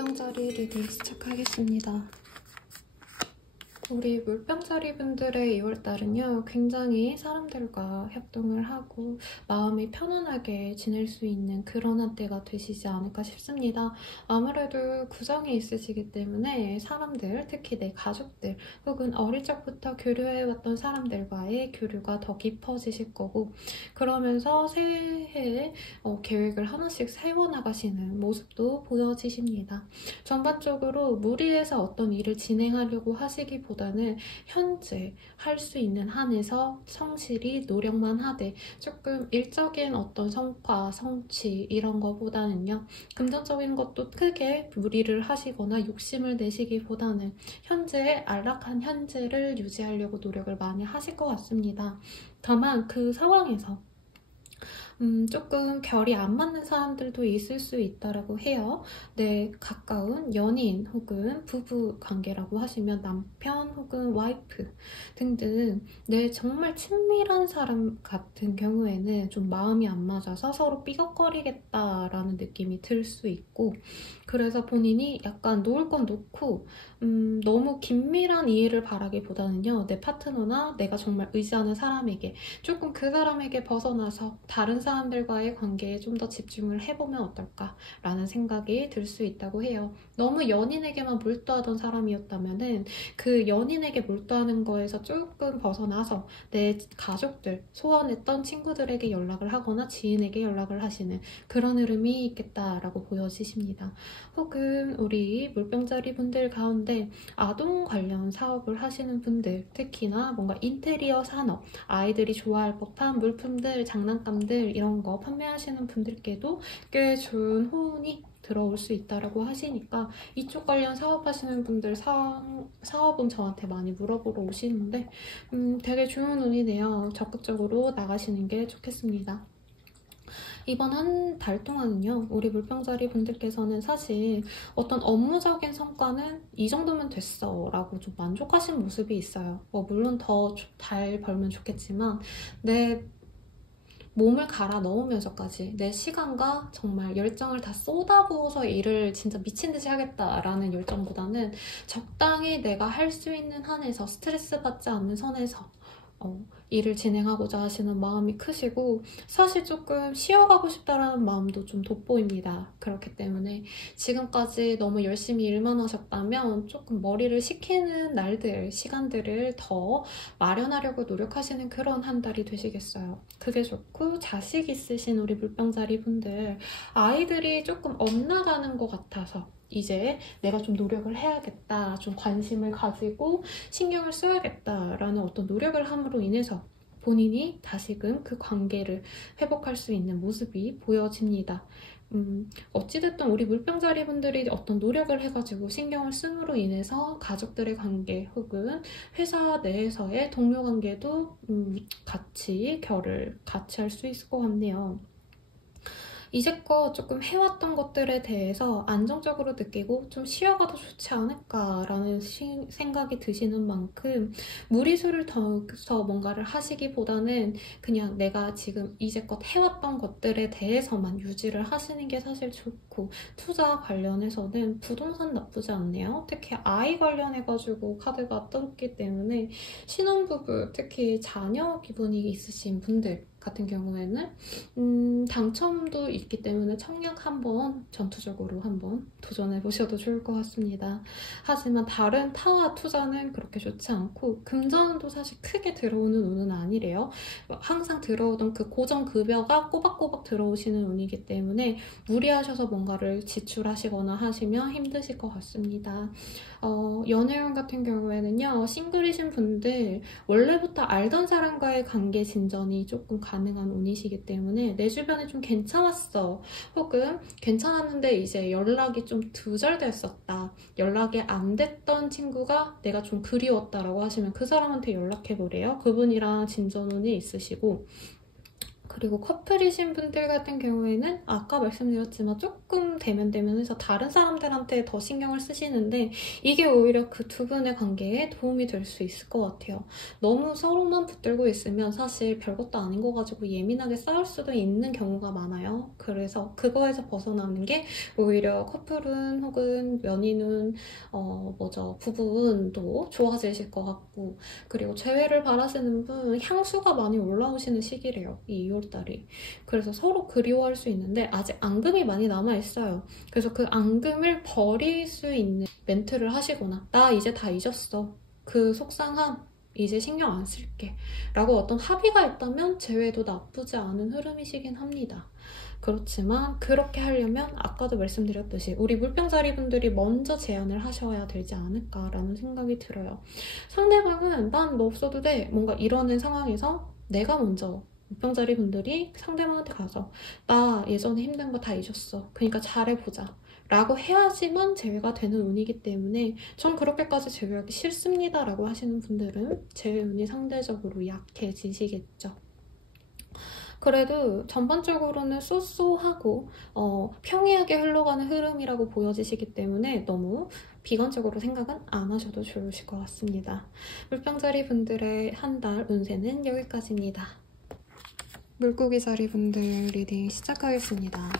물병자리 리딩 시작하겠습니다. 우리 물병자리 분들의 2월달은요, 굉장히 사람들과 협동을 하고 마음이 편안하게 지낼 수 있는 그런 한때가 되시지 않을까 싶습니다. 아무래도 구정이 있으시기 때문에 사람들, 특히 내 가족들 혹은 어릴 적부터 교류해왔던 사람들과의 교류가 더 깊어지실 거고, 그러면서 새해에 계획을 하나씩 세워나가시는 모습도 보여지십니다. 전반적으로 무리해서 어떤 일을 진행하려고 하시기보다는 현재 할 수 있는 한에서 성실히 노력만 하되, 조금 일적인 어떤 성과, 성취 이런 거보다는요, 금전적인 것도 크게 무리를 하시거나 욕심을 내시기보다는 현재의 안락한 현재를 유지하려고 노력을 많이 하실 것 같습니다. 다만 그 상황에서 조금 결이 안 맞는 사람들도 있을 수 있다라고 해요. 내 가까운 연인 혹은 부부 관계라고 하시면 남편 혹은 와이프 등등 내 정말 친밀한 사람 같은 경우에는 좀 마음이 안 맞아서 서로 삐걱거리겠다라는 느낌이 들 수 있고, 그래서 본인이 약간 놓을 건 놓고 너무 긴밀한 이해를 바라기보다는요, 내 파트너나 내가 정말 의지하는 사람에게 조금 그 사람에게 벗어나서 다른 사람들과의 관계에 좀 더 집중을 해보면 어떨까라는 생각이 들 수 있다고 해요. 너무 연인에게만 몰두하던 사람이었다면은 그 연인에게 몰두하는 거에서 조금 벗어나서 내 가족들, 소원했던 친구들에게 연락을 하거나 지인에게 연락을 하시는 그런 흐름이 있겠다라고 보여지십니다. 혹은 우리 물병자리 분들 가운데 아동 관련 사업을 하시는 분들, 특히나 뭔가 인테리어 산업, 아이들이 좋아할 법한 물품들, 장난감들 이런 거 판매하시는 분들께도 꽤 좋은 호응이 들어올 수 있다라고 하시니까, 이쪽 관련 사업하시는 분들 사업은 저한테 많이 물어보러 오시는데 되게 좋은 운이네요. 적극적으로 나가시는 게 좋겠습니다. 이번 한 달 동안은요, 우리 물병자리 분들께서는 사실 어떤 업무적인 성과는 이 정도면 됐어 라고 좀 만족하신 모습이 있어요. 물론 더 잘 벌면 좋겠지만 내 몸을 갈아 넣으면서까지 내 시간과 정말 열정을 다 쏟아부어서 일을 진짜 미친 듯이 하겠다라는 열정보다는 적당히 내가 할 수 있는 한에서 스트레스 받지 않는 선에서 일을 진행하고자 하시는 마음이 크시고, 사실 조금 쉬어가고 싶다라는 마음도 좀 돋보입니다. 그렇기 때문에 지금까지 너무 열심히 일만 하셨다면 조금 머리를 식히는 날들, 시간들을 더 마련하려고 노력하시는 그런 한 달이 되시겠어요. 그게 좋고, 자식 있으신 우리 물병자리 분들, 아이들이 조금 엇나가는 것 같아서 이제 내가 좀 노력을 해야겠다, 좀 관심을 가지고 신경을 써야겠다라는 어떤 노력을 함으로 인해서 본인이 다시금 그 관계를 회복할 수 있는 모습이 보여집니다. 어찌됐든 우리 물병자리 분들이 어떤 노력을 해가지고 신경을 씀으로 인해서 가족들의 관계 혹은 회사 내에서의 동료 관계도 같이 결을 같이 할 수 있을 것 같네요. 이제껏 조금 해왔던 것들에 대해서 안정적으로 느끼고 좀 쉬어가도 좋지 않을까라는 생각이 드시는 만큼 무리수를 더해서 뭔가를 하시기보다는 그냥 내가 지금 이제껏 해왔던 것들에 대해서만 유지를 하시는 게 사실 좋고, 투자 관련해서는 부동산 나쁘지 않네요. 특히 아이 관련해가지고 카드가 떴기 때문에 신혼부부, 특히 자녀 기분이 있으신 분들 같은 경우에는 당첨도 있기 때문에 청약 한번 전투적으로 한번 도전해 보셔도 좋을 것 같습니다. 하지만 다른 타 투자는 그렇게 좋지 않고, 금전도 사실 크게 들어오는 운은 아니래요. 항상 들어오던 그 고정급여가 꼬박꼬박 들어오시는 운이기 때문에 무리하셔서 뭔가를 지출하시거나 하시면 힘드실 것 같습니다. 연애운 같은 경우에는요, 싱글이신 분들 원래부터 알던 사람과의 관계 진전이 조금 가능한 운이시기 때문에 내 주변에 좀 괜찮았어, 혹은 괜찮았는데 이제 연락이 좀 두절됐었다, 연락이 안 됐던 친구가 내가 좀 그리웠다라고 하시면 그 사람한테 연락해보래요. 그분이랑 진전운이 있으시고, 그리고 커플이신 분들 같은 경우에는 아까 말씀드렸지만 조금 대면대면해서 다른 사람들한테 더 신경을 쓰시는데, 이게 오히려 그 두 분의 관계에 도움이 될 수 있을 것 같아요. 너무 서로만 붙들고 있으면 사실 별것도 아닌 거 가지고 예민하게 싸울 수도 있는 경우가 많아요. 그래서 그거에서 벗어나는 게 오히려 커플은 혹은 연인은 부부운도 좋아지실 것 같고, 그리고 재회를 바라시는 분 향수가 많이 올라오시는 시기래요, 이 2월달이. 그래서 서로 그리워할 수 있는데 아직 앙금이 많이 남아있어요. 그래서 그 앙금을 버릴 수 있는 멘트를 하시거나, 나 이제 다 잊었어, 그 속상함 이제 신경 안 쓸게 라고 어떤 합의가 있다면 재회도 나쁘지 않은 흐름이시긴 합니다. 그렇지만 그렇게 하려면 아까도 말씀드렸듯이 우리 물병자리 분들이 먼저 제안을 하셔야 되지 않을까라는 생각이 들어요. 상대방은 난 너 없어도 돼 뭔가 이러는 상황에서 내가 먼저, 물병자리 분들이 상대방한테 가서 나 예전에 힘든 거 다 잊었어, 그러니까 잘해보자 라고 해야지만 제외가 되는 운이기 때문에, 전 그렇게까지 제외하기 싫습니다 라고 하시는 분들은 제외 운이 상대적으로 약해지시겠죠. 그래도 전반적으로는 쏘쏘하고 평이하게 흘러가는 흐름이라고 보여지시기 때문에 너무 비관적으로 생각은 안 하셔도 좋으실 것 같습니다. 물병자리 분들의 한 달 운세는 여기까지입니다. 물고기 자리 분들 리딩 시작하겠습니다.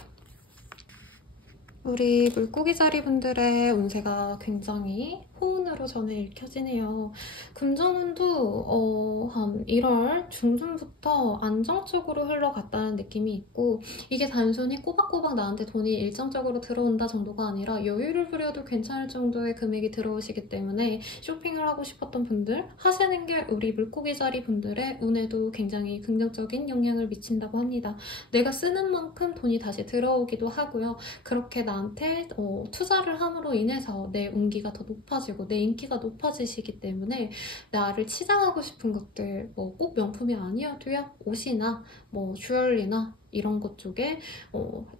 우리 물고기 자리 분들의 운세가 굉장히 호운으로 저는 읽혀지네요. 금전운도 한 1월 중순부터 안정적으로 흘러갔다는 느낌이 있고, 이게 단순히 꼬박꼬박 나한테 돈이 일정적으로 들어온다 정도가 아니라 여유를 부려도 괜찮을 정도의 금액이 들어오시기 때문에 쇼핑을 하고 싶었던 분들 하시는 게 우리 물고기 자리 분들의 운에도 굉장히 긍정적인 영향을 미친다고 합니다. 내가 쓰는 만큼 돈이 다시 들어오기도 하고요. 그렇게 나한테 투자를 함으로 인해서 내 운기가 더 높아지고 내 인기가 높아지시기 때문에 나를 치장하고 싶은 것들, 꼭 명품이 아니어도요, 옷이나 주얼리나 이런 것 쪽에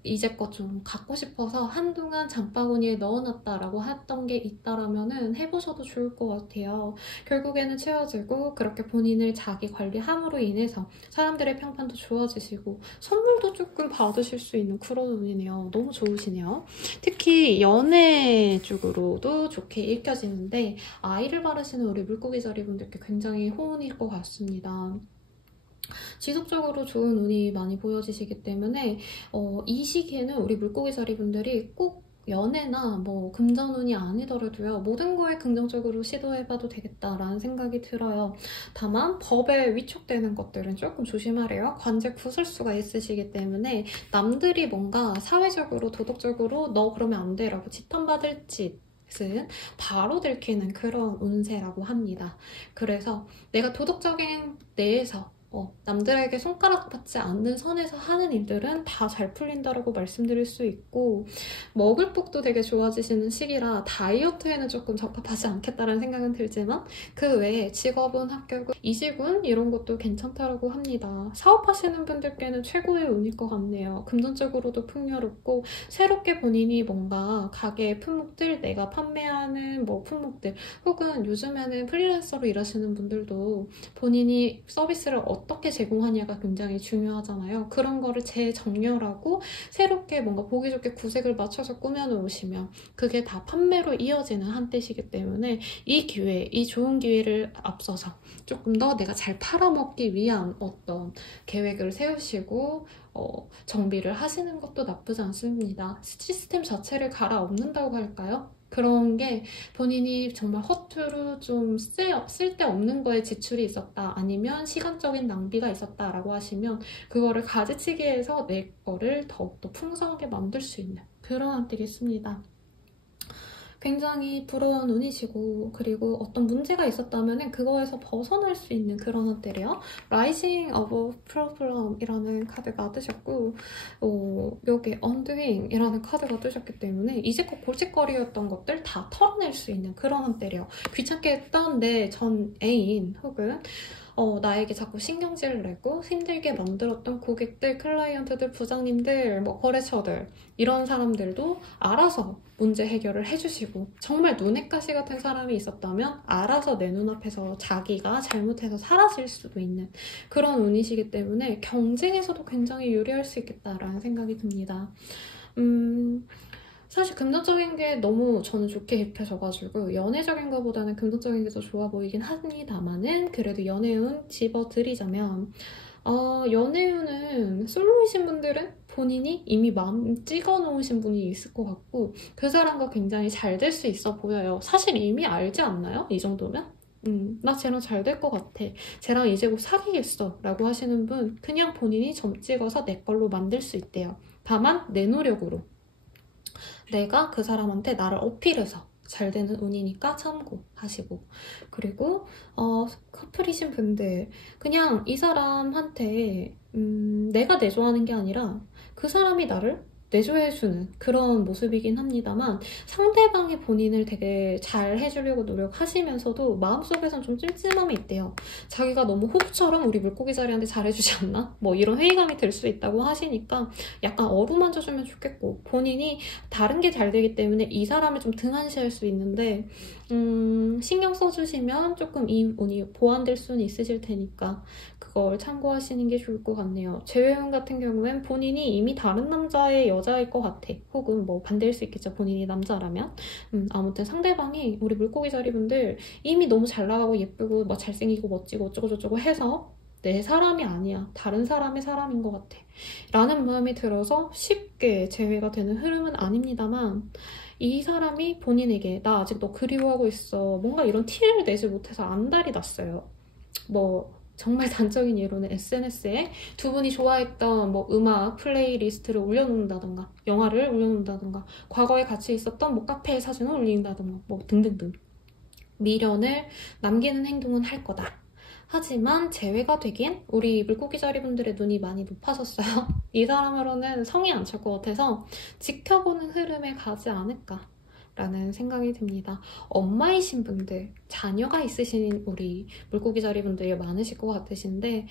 이제껏 좀 갖고 싶어서 한동안 장바구니에 넣어놨다라고 했던 게 있다라면은 해보셔도 좋을 것 같아요. 결국에는 채워지고 그렇게 본인을 자기 관리함으로 인해서 사람들의 평판도 좋아지시고 선물도 조금 받으실 수 있는 그런 운이네요. 너무 좋으시네요. 특히 연애 쪽으로도 좋게 읽혀지는데 아이를 바라시는 우리 물고기 자리 분들께 굉장히 호운일 것 같습니다. 지속적으로 좋은 운이 많이 보여지시기 때문에 이 시기에는 우리 물고기 자리 분들이 꼭 연애나 금전운이 아니더라도요, 모든 거에 긍정적으로 시도해봐도 되겠다라는 생각이 들어요. 다만 법에 위촉되는 것들은 조금 조심하래요. 관제 구설수가 있으시기 때문에 남들이 뭔가 사회적으로 도덕적으로 너 그러면 안 돼 라고 지탄받을 짓은 바로 들키는 그런 운세라고 합니다. 그래서 내가 도덕적인 내에서 남들에게 손가락받지 않는 선에서 하는 일들은 다 잘 풀린다라고 말씀드릴 수 있고, 먹을 복도 되게 좋아지시는 시기라 다이어트에는 조금 적합하지 않겠다라는 생각은 들지만 그 외에 직업운, 합격운, 이직운 이런 것도 괜찮다라고 합니다. 사업하시는 분들께는 최고의 운일 것 같네요. 금전적으로도 풍요롭고 새롭게 본인이 뭔가 가게의 품목들, 내가 판매하는 품목들, 혹은 요즘에는 프리랜서로 일하시는 분들도 본인이 서비스를 어떻게 제공하냐가 굉장히 중요하잖아요. 그런 거를 재정렬하고 새롭게 뭔가 보기 좋게 구색을 맞춰서 꾸며놓으시면 그게 다 판매로 이어지는 한때시기 때문에 이 기회, 이 좋은 기회를 앞서서 조금 더 내가 잘 팔아먹기 위한 어떤 계획을 세우시고 정비를 하시는 것도 나쁘지 않습니다. 시스템 자체를 갈아엎는다고 할까요? 그런 게 본인이 정말 허투루 좀 쓸데없는 거에 지출이 있었다, 아니면 시간적인 낭비가 있었다라고 하시면 그거를 가지치기해서 내 거를 더욱더 풍성하게 만들 수 있는 그런 한때겠습니다. 굉장히 부러운 운이시고, 그리고 어떤 문제가 있었다면 그거에서 벗어날 수 있는 그런 운들이에요. Rising of Problem이라는 카드가 뜨셨고, 여기 Undoing이라는 카드가 뜨셨기 때문에 이제껏 골칫거리였던 것들 다 털어낼 수 있는 그런 운들이에요. 귀찮게 했던 내 전 애인 혹은 나에게 자꾸 신경질을 내고 힘들게 만들었던 고객들, 클라이언트들, 부장님들, 뭐 거래처들 이런 사람들도 알아서 문제 해결을 해주시고, 정말 눈엣 가시 같은 사람이 있었다면 알아서 내 눈앞에서 자기가 잘못해서 사라질 수도 있는 그런 운이시기 때문에 경쟁에서도 굉장히 유리할 수 있겠다라는 생각이 듭니다. 사실 금전적인 게 너무 저는 좋게 입혀져가지고 연애적인 것보다는 금전적인 게 더 좋아 보이긴 합니다만은, 그래도 연애운 집어드리자면 연애운은 솔로이신 분들은 본인이 이미 마음 찍어놓으신 분이 있을 것 같고, 그 사람과 굉장히 잘 될 수 있어 보여요. 사실 이미 알지 않나요? 이 정도면? 나 쟤랑 잘 될 것 같아, 쟤랑 이제 곧 사귀겠어 라고 하시는 분, 그냥 본인이 점 찍어서 내 걸로 만들 수 있대요. 다만 내 노력으로 내가 그 사람한테 나를 어필해서 잘 되는 운이니까 참고하시고, 그리고 커플이신 분들, 그냥 이 사람한테 내가 내조하는 게 아니라 그 사람이 나를 내조해주는 그런 모습이긴 합니다만, 상대방이 본인을 되게 잘 해주려고 노력하시면서도 마음속에선 좀 찜찜함이 있대요. 자기가 너무 호구처럼 우리 물고기 자리한테 잘해주지 않나? 뭐 이런 회의감이 들 수 있다고 하시니까 약간 어루만져주면 좋겠고, 본인이 다른 게 잘 되기 때문에 이 사람을 좀 등한시할 수 있는데 신경 써주시면 조금 이 운이 보완될 수는 있으실 테니까 그걸 참고하시는 게 좋을 것 같네요. 재회운 같은 경우엔 본인이 이미 다른 남자의 여자일 것 같아. 혹은 뭐 반대일 수 있겠죠, 본인이 남자라면. 아무튼 상대방이 우리 물고기 자리분들 이미 너무 잘 나가고 예쁘고 뭐 잘생기고 멋지고 어쩌고저쩌고 해서 내 사람이 아니야, 다른 사람의 사람인 것 같아 라는 마음이 들어서 쉽게 재회가 되는 흐름은 아닙니다만, 이 사람이 본인에게 나 아직 너 그리워하고 있어, 뭔가 이런 티를 내지 못해서 안달이 났어요. 뭐 정말 단적인 예로는 SNS에 두 분이 좋아했던 뭐 음악 플레이리스트를 올려놓는다던가, 영화를 올려놓는다던가, 과거에 같이 있었던 뭐 카페 사진을 올린다던가, 뭐 등등등 미련을 남기는 행동은 할 거다. 하지만 재회가 되긴 우리 물고기 자리분들의 눈이 많이 높아졌어요. 이 사람으로는 성이 안 찰 것 같아서 지켜보는 흐름에 가지 않을까 라는 생각이 듭니다. 엄마이신 분들, 자녀가 있으신 우리 물고기 자리 분들이 많으실 것 같으신데,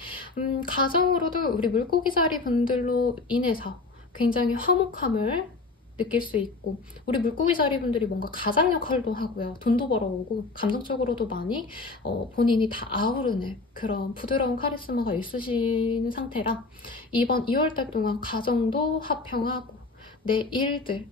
가정으로도 우리 물고기 자리 분들로 인해서 굉장히 화목함을 느낄 수 있고, 우리 물고기 자리 분들이 뭔가 가장 역할도 하고요, 돈도 벌어오고 감성적으로도 많이 본인이 다 아우르는 그런 부드러운 카리스마가 있으신 상태라 이번 2월달 동안 가정도 화평하고 내 일들,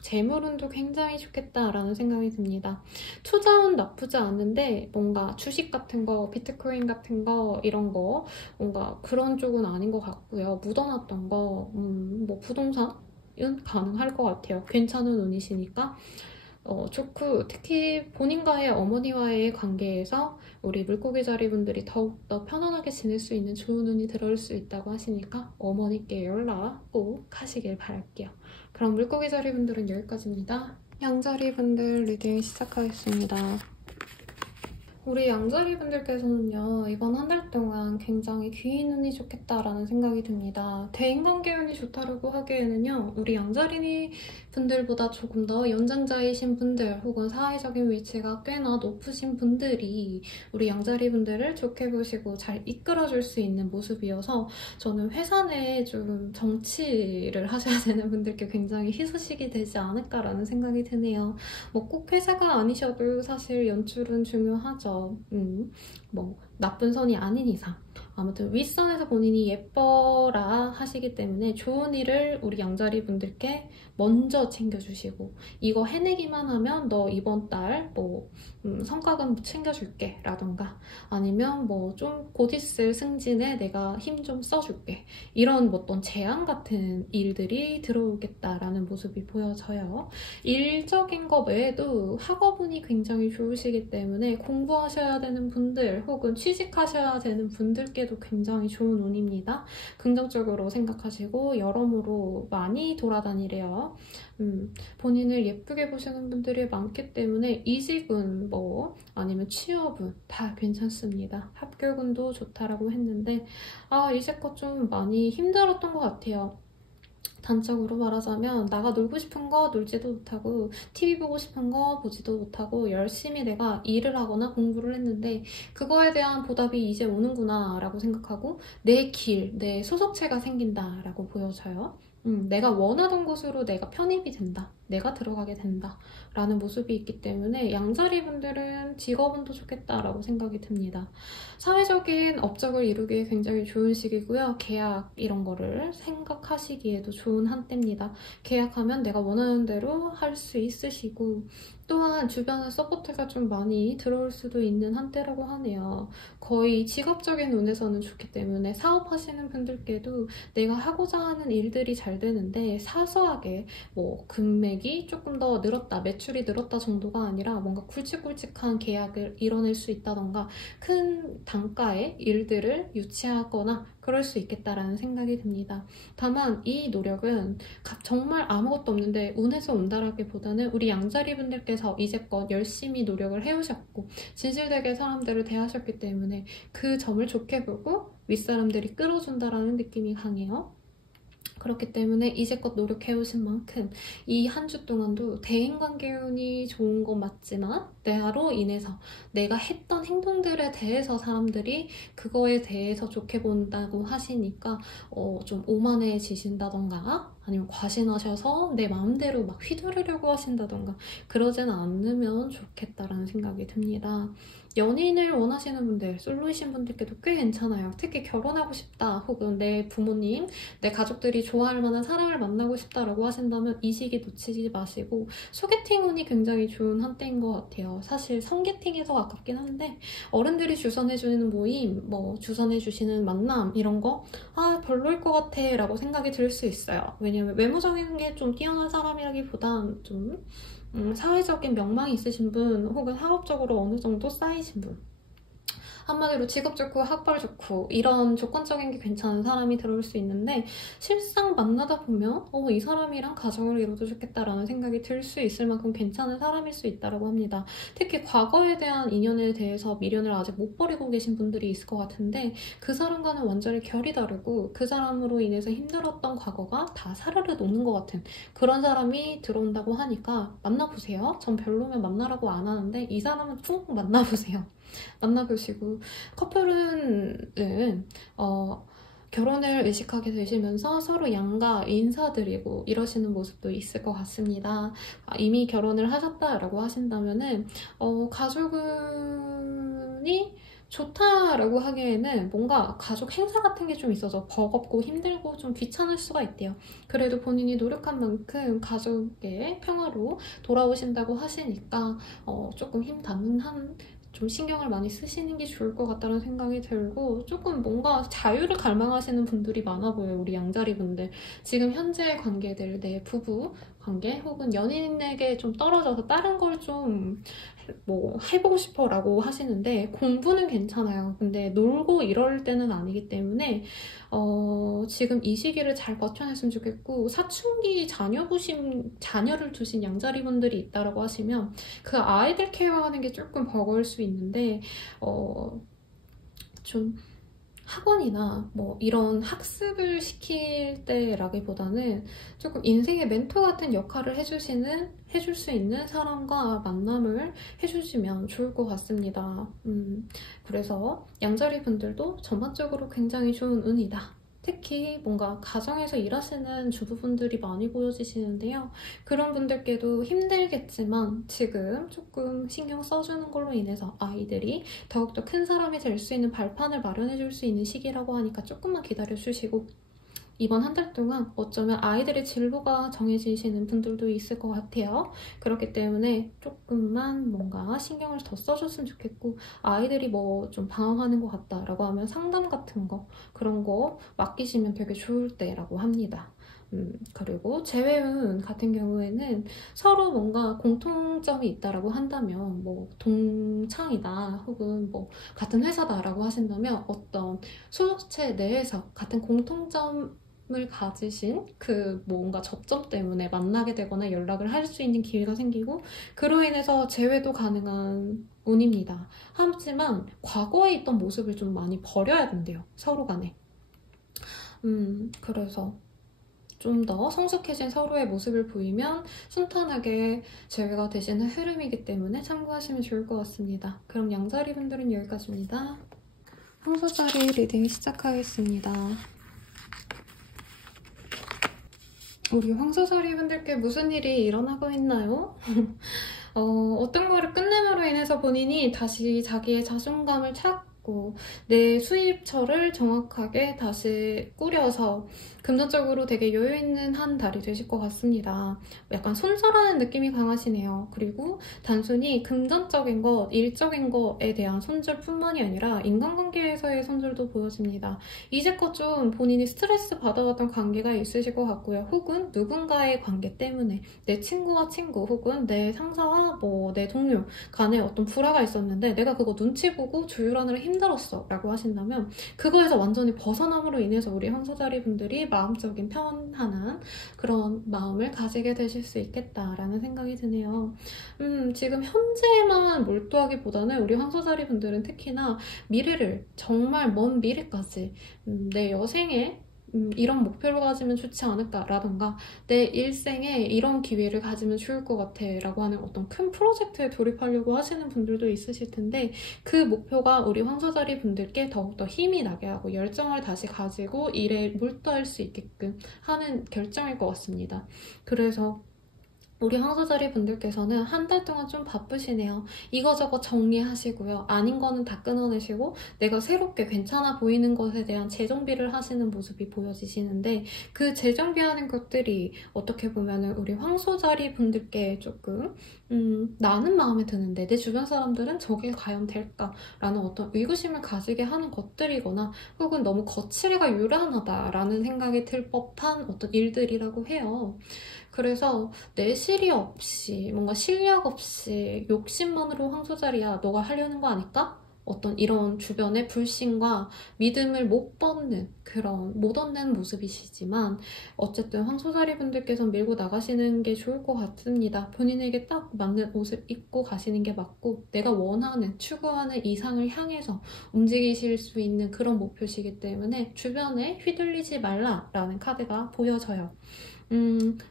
재물운도 굉장히 좋겠다라는 생각이 듭니다. 투자운 나쁘지 않은데 뭔가 주식 같은 거, 비트코인 같은 거 이런 거 뭔가 그런 쪽은 아닌 것 같고요. 묻어놨던 거, 뭐 부동산은 가능할 것 같아요. 괜찮은 운이시니까 좋고, 특히 본인과의 어머니와의 관계에서 우리 물고기 자리분들이 더욱더 편안하게 지낼 수 있는 좋은 운이 들어올 수 있다고 하시니까 어머니께 연락 꼭 하시길 바랄게요. 그럼 물고기 자리분들은 여기까지입니다. 양자리분들 리딩 시작하겠습니다. 우리 양자리분들께서는요, 이번 한 달 동안 굉장히 귀인 운이 좋겠다라는 생각이 듭니다. 대인관계 운이 좋다라고 하기에는요, 우리 양자리 분들보다 조금 더 연장자이신 분들 혹은 사회적인 위치가 꽤나 높으신 분들이 우리 양자리 분들을 좋게 보시고 잘 이끌어줄 수 있는 모습이어서, 저는 회사 내에 좀 정치를 하셔야 되는 분들께 굉장히 희소식이 되지 않을까라는 생각이 드네요. 뭐 꼭 회사가 아니셔도 사실 연출은 중요하죠. 뭐 나쁜 선이 아닌 이상 아무튼 윗선에서 본인이 예뻐라 하시기 때문에 좋은 일을 우리 양자리 분들께 먼저 챙겨주시고, 이거 해내기만 하면 너 이번 달 뭐 성과금 챙겨줄게 라던가, 아니면 뭐 좀 곧 있을 승진에 내가 힘 좀 써줄게, 이런 어떤 제안 같은 일들이 들어오겠다라는 모습이 보여져요. 일적인 거 외에도 학업운이 굉장히 좋으시기 때문에 공부하셔야 되는 분들 혹은 취직하셔야 되는 분들께 하시기에도 굉장히 좋은 운입니다. 긍정적으로 생각하시고 여러모로 많이 돌아다니래요. 본인을 예쁘게 보시는 분들이 많기 때문에 이직운 뭐 아니면 취업운 다 괜찮습니다. 합격운도 좋다라고 했는데 이제껏 좀 많이 힘들었던 것 같아요. 단적으로 말하자면 나가 놀고 싶은 거 놀지도 못하고 TV 보고 싶은 거 보지도 못하고 열심히 내가 일을 하거나 공부를 했는데 그거에 대한 보답이 이제 오는구나 라고 생각하고 내 길, 내 소속체가 생긴다 라고 보여져요. 내가 원하던 곳으로 내가 편입이 된다. 내가 들어가게 된다. 라는 모습이 있기 때문에 양자리 분들은 직업운도 좋겠다라고 생각이 듭니다. 사회적인 업적을 이루기에 굉장히 좋은 시기고요. 계약 이런 거를 생각하시기에도 좋은 한때입니다. 계약하면 내가 원하는 대로 할 수 있으시고 또한 주변에 서포트가 좀 많이 들어올 수도 있는 한때라고 하네요. 거의 직업적인 운에서는 좋기 때문에 사업하시는 분들께도 내가 하고자 하는 일들이 잘 되는데 사소하게 뭐 금액이 조금 더 늘었다, 매출이 늘었다 정도가 아니라 뭔가 굵직굵직한 계약을 이뤄낼 수 있다던가 큰 단가의 일들을 유치하거나 그럴 수 있겠다라는 생각이 듭니다. 다만 이 노력은 정말 아무것도 없는데 운에서 온다라기보다는 우리 양자리 분들께서 이제껏 열심히 노력을 해오셨고 진실되게 사람들을 대하셨기 때문에 그 점을 좋게 보고 윗사람들이 끌어준다라는 느낌이 강해요. 그렇기 때문에 이제껏 노력해오신 만큼 이 한 주 동안도 대인관계 운이 좋은 건 맞지만 나로 인해서 내가 했던 행동들에 대해서 사람들이 그거에 대해서 좋게 본다고 하시니까 좀 오만해지신다던가 아니면 과신하셔서 내 마음대로 막 휘두르려고 하신다던가 그러진 않으면 좋겠다라는 생각이 듭니다. 연인을 원하시는 분들, 솔로이신 분들께도 꽤 괜찮아요. 특히 결혼하고 싶다 혹은 내 부모님, 내 가족들이 좋아할 만한 사람을 만나고 싶다라고 하신다면 이 시기 놓치지 마시고 소개팅 운이 굉장히 좋은 한때인 것 같아요. 사실 성게팅에서 가깝긴 한데 어른들이 주선해주는 모임, 뭐 주선해주시는 만남 이런 거 별로일 것 같아 라고 생각이 들 수 있어요. 왜냐면 외모적인 게 좀 뛰어난 사람이라기보단 좀 사회적인 명망이 있으신 분 혹은 학업적으로 어느 정도 쌓이신 분 한마디로 직업 좋고 학벌 좋고 이런 조건적인 게 괜찮은 사람이 들어올 수 있는데 실상 만나다 보면 이 사람이랑 가정을 이뤄도 좋겠다라는 생각이 들 수 있을 만큼 괜찮은 사람일 수 있다고 합니다. 특히 과거에 대한 인연에 대해서 미련을 아직 못 버리고 계신 분들이 있을 것 같은데 그 사람과는 완전히 결이 다르고 그 사람으로 인해서 힘들었던 과거가 다 사르르 녹는 것 같은 그런 사람이 들어온다고 하니까 만나보세요. 전 별로면 만나라고 안 하는데 이 사람은 푹 만나보세요. 만나보시고 커플은 결혼을 의식하게 되시면서 서로 양가 인사드리고 이러시는 모습도 있을 것 같습니다. 이미 결혼을 하셨다라고 하신다면은 가족운이 좋다라고 하기에는 뭔가 가족 행사 같은 게 좀 있어서 버겁고 힘들고 좀 귀찮을 수가 있대요. 그래도 본인이 노력한 만큼 가족의 평화로 돌아오신다고 하시니까 조금 힘 닿는 좀 신경을 많이 쓰시는 게 좋을 것 같다는 생각이 들고 조금 뭔가 자유를 갈망하시는 분들이 많아 보여요. 우리 양자리 분들. 지금 현재 관계들, 내 부부 관계 혹은 연인에게 좀 떨어져서 다른 걸 좀 뭐 해보고 싶어 라고 하시는데 공부는 괜찮아요. 근데 놀고 이럴 때는 아니기 때문에 지금 이 시기를 잘 버텨냈으면 좋겠고 사춘기 자녀를 두신 양자리 분들이 있다라고 하시면 그 아이들 케어하는 게 조금 버거울 수 있는데 좀 학원이나 뭐 이런 학습을 시킬 때라기보다는 조금 인생의 멘토 같은 역할을 해줄 수 있는 사람과 만남을 해주시면 좋을 것 같습니다. 그래서 양자리 분들도 전반적으로 굉장히 좋은 운이다. 특히 뭔가 가정에서 일하시는 주부분들이 많이 보여지시는데요. 그런 분들께도 힘들겠지만 지금 조금 신경 써주는 걸로 인해서 아이들이 더욱더 큰 사람이 될 수 있는 발판을 마련해 줄 수 있는 시기라고 하니까 조금만 기다려 주시고 이번 한 달 동안 어쩌면 아이들의 진로가 정해지시는 분들도 있을 것 같아요. 그렇기 때문에 조금만 뭔가 신경을 더 써줬으면 좋겠고 아이들이 뭐 좀 방황하는 것 같다라고 하면 상담 같은 거 그런 거 맡기시면 되게 좋을 때라고 합니다. 그리고 재회운 같은 경우에는 서로 뭔가 공통점이 있다라고 한다면 뭐 동창이다 혹은 뭐 같은 회사다라고 하신다면 어떤 소속체 내에서 같은 공통점을 가지신 그 뭔가 접점 때문에 만나게 되거나 연락을 할 수 있는 기회가 생기고 그로 인해서 재회도 가능한 운입니다. 하지만 과거에 있던 모습을 좀 많이 버려야 된대요. 서로 간에. 그래서 좀 더 성숙해진 서로의 모습을 보이면 순탄하게 재회가 되시는 흐름이기 때문에 참고하시면 좋을 것 같습니다. 그럼 양자리 분들은 여기까지입니다. 황소자리 리딩 시작하겠습니다. 우리 황소자리 분들께 무슨 일이 일어나고 있나요? 어떤 거를 끝냄으로 인해서 본인이 다시 자기의 자존감을 찾고 내 수입처를 정확하게 다시 꾸려서 금전적으로 되게 여유있는 한 달이 되실 것 같습니다. 약간 손절하는 느낌이 강하시네요. 그리고 단순히 금전적인 것, 일적인 것에 대한 손절뿐만이 아니라 인간관계에서의 손절도 보여집니다. 이제껏 좀 본인이 스트레스 받아왔던 관계가 있으실 것 같고요. 혹은 누군가의 관계 때문에 내 친구와 친구 혹은 내 상사와 뭐 내 동료 간에 어떤 불화가 있었는데 내가 그거 눈치 보고 조율하느라 힘들었어 라고 하신다면 그거에서 완전히 벗어남으로 인해서 우리 황소자리 분들이 마음적인 편안한 그런 마음을 가지게 되실 수 있겠다라는 생각이 드네요. 지금 현재에만 몰두하기보다는 우리 황소자리 분들은 특히나 미래를 정말 먼 미래까지 내 여생에 이런 목표를 가지면 좋지 않을까라던가 내 일생에 이런 기회를 가지면 좋을 것 같아 라고 하는 어떤 큰 프로젝트에 돌입하려고 하시는 분들도 있으실 텐데 그 목표가 우리 황소자리 분들께 더욱더 힘이 나게 하고 열정을 다시 가지고 일에 몰두할 수 있게끔 하는 결정일 것 같습니다. 그래서 우리 황소자리 분들께서는 한 달 동안 좀 바쁘시네요. 이거저거 정리하시고요. 아닌 거는 다 끊어내시고 내가 새롭게 괜찮아 보이는 것에 대한 재정비를 하시는 모습이 보여지시는데 그 재정비하는 것들이 어떻게 보면은 우리 황소자리 분들께 조금 나는 마음에 드는데 내 주변 사람들은 저게 과연 될까라는 어떤 의구심을 가지게 하는 것들이거나 혹은 너무 거칠애가 유난하다라는 생각이 들 법한 어떤 일들이라고 해요. 그래서 내실이 없이 뭔가 실력 없이 욕심만으로 황소자리야 너가 하려는 거 아닐까? 어떤 이런 주변의 불신과 믿음을 못 얻는 그런 못 얻는 모습이시지만 어쨌든 황소자리 분들께서 밀고 나가시는 게 좋을 것 같습니다. 본인에게 딱 맞는 옷을 입고 가시는 게 맞고 내가 원하는 추구하는 이상을 향해서 움직이실 수 있는 그런 목표시기 때문에 주변에 휘둘리지 말라라는 카드가 보여져요.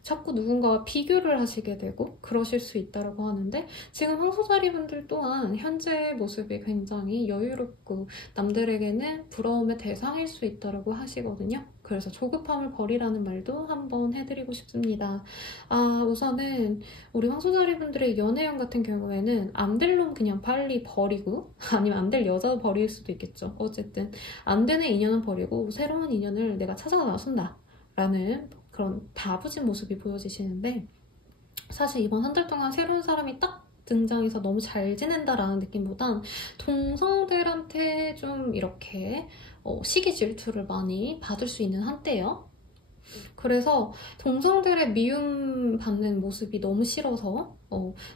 자꾸 누군가와 비교를 하시게 되고 그러실 수 있다고 하는데 지금 황소자리 분들 또한 현재 모습이 굉장히 여유롭고 남들에게는 부러움의 대상일 수 있다고 하시거든요. 그래서 조급함을 버리라는 말도 한번 해드리고 싶습니다. 우선은 우리 황소자리 분들의 연애운 같은 경우에는 안 될 놈 그냥 빨리 버리고 아니면 안 될 여자도 버릴 수도 있겠죠. 어쨌든 안 되는 인연은 버리고 새로운 인연을 내가 찾아 나선다 라는 그런 다부진 모습이 보여지시는데 사실 이번 한 달 동안 새로운 사람이 딱 등장해서 너무 잘 지낸다라는 느낌보단 동성들한테 좀 이렇게 시기 질투를 많이 받을 수 있는 한때예요. 그래서 동성들의 미움 받는 모습이 너무 싫어서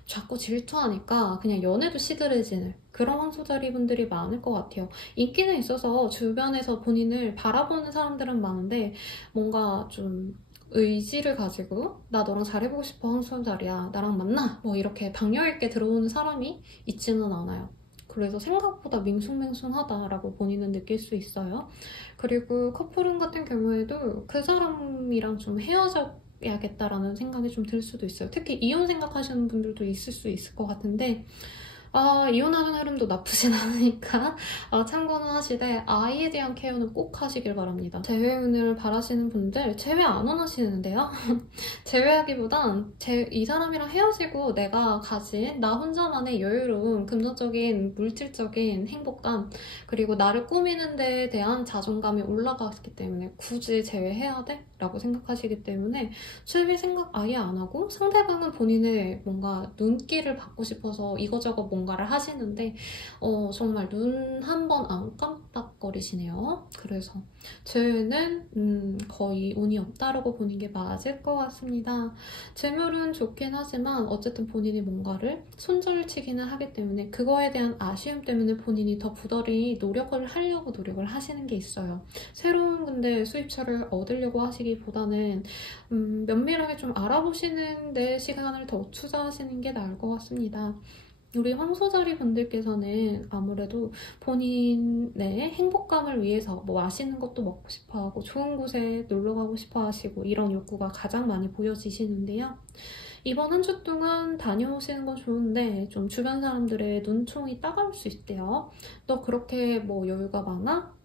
자꾸 질투하니까 그냥 연애도 시들해지는 그런 황소자리 분들이 많을 것 같아요. 인기는 있어서 주변에서 본인을 바라보는 사람들은 많은데 뭔가 좀 의지를 가지고 나 너랑 잘해보고 싶어 황소자리야 나랑 만나 뭐 이렇게 박력 있게 들어오는 사람이 있지는 않아요. 그래서 생각보다 밍숭맹숭하다라고 본인은 느낄 수 있어요. 그리고 커플은 같은 경우에도 그 사람이랑 좀 헤어져야겠다라는 생각이 좀 들 수도 있어요. 특히 이혼 생각하시는 분들도 있을 수 있을 것 같은데 이혼하는 흐름도 나쁘진 않으니까 참고는 하시되 아이에 대한 케어는 꼭 하시길 바랍니다. 재회운을 바라시는 분들 재회 안 원하시는데요? 재회하기보단 이 사람이랑 헤어지고 내가 가진 나 혼자만의 여유로운 금전적인 물질적인 행복감 그리고 나를 꾸미는 데에 대한 자존감이 올라갔기 때문에 굳이 재회해야 돼? 라고 생각하시기 때문에 재회 생각 아예 안 하고 상대방은 본인의 뭔가 눈길을 받고 싶어서 이거저거 뭔가를 하시는데 정말 눈 한 번 안 깜빡거리고 버리시네요. 그래서 재회는 거의 운이 없다라고 보는 게 맞을 것 같습니다. 재물은 좋긴 하지만 어쨌든 본인이 뭔가를 손절치기는 하기 때문에 그거에 대한 아쉬움 때문에 본인이 더 부덜히 노력을 하려고 노력을 하시는 게 있어요. 새로운 근데 수입처를 얻으려고 하시기보다는 면밀하게 좀 알아보시는 데 시간을 더 투자하시는 게 나을 것 같습니다. 우리 황소자리 분들께서는 아무래도 본인의 행복감을 위해서 뭐 맛있는 것도 먹고 싶어 하고 좋은 곳에 놀러 가고 싶어 하시고 이런 욕구가 가장 많이 보여지시는데요. 이번 한 주 동안 다녀오시는 건 좋은데 좀 주변 사람들의 눈총이 따가울 수 있대요. 너 그렇게 뭐 여유가 많아?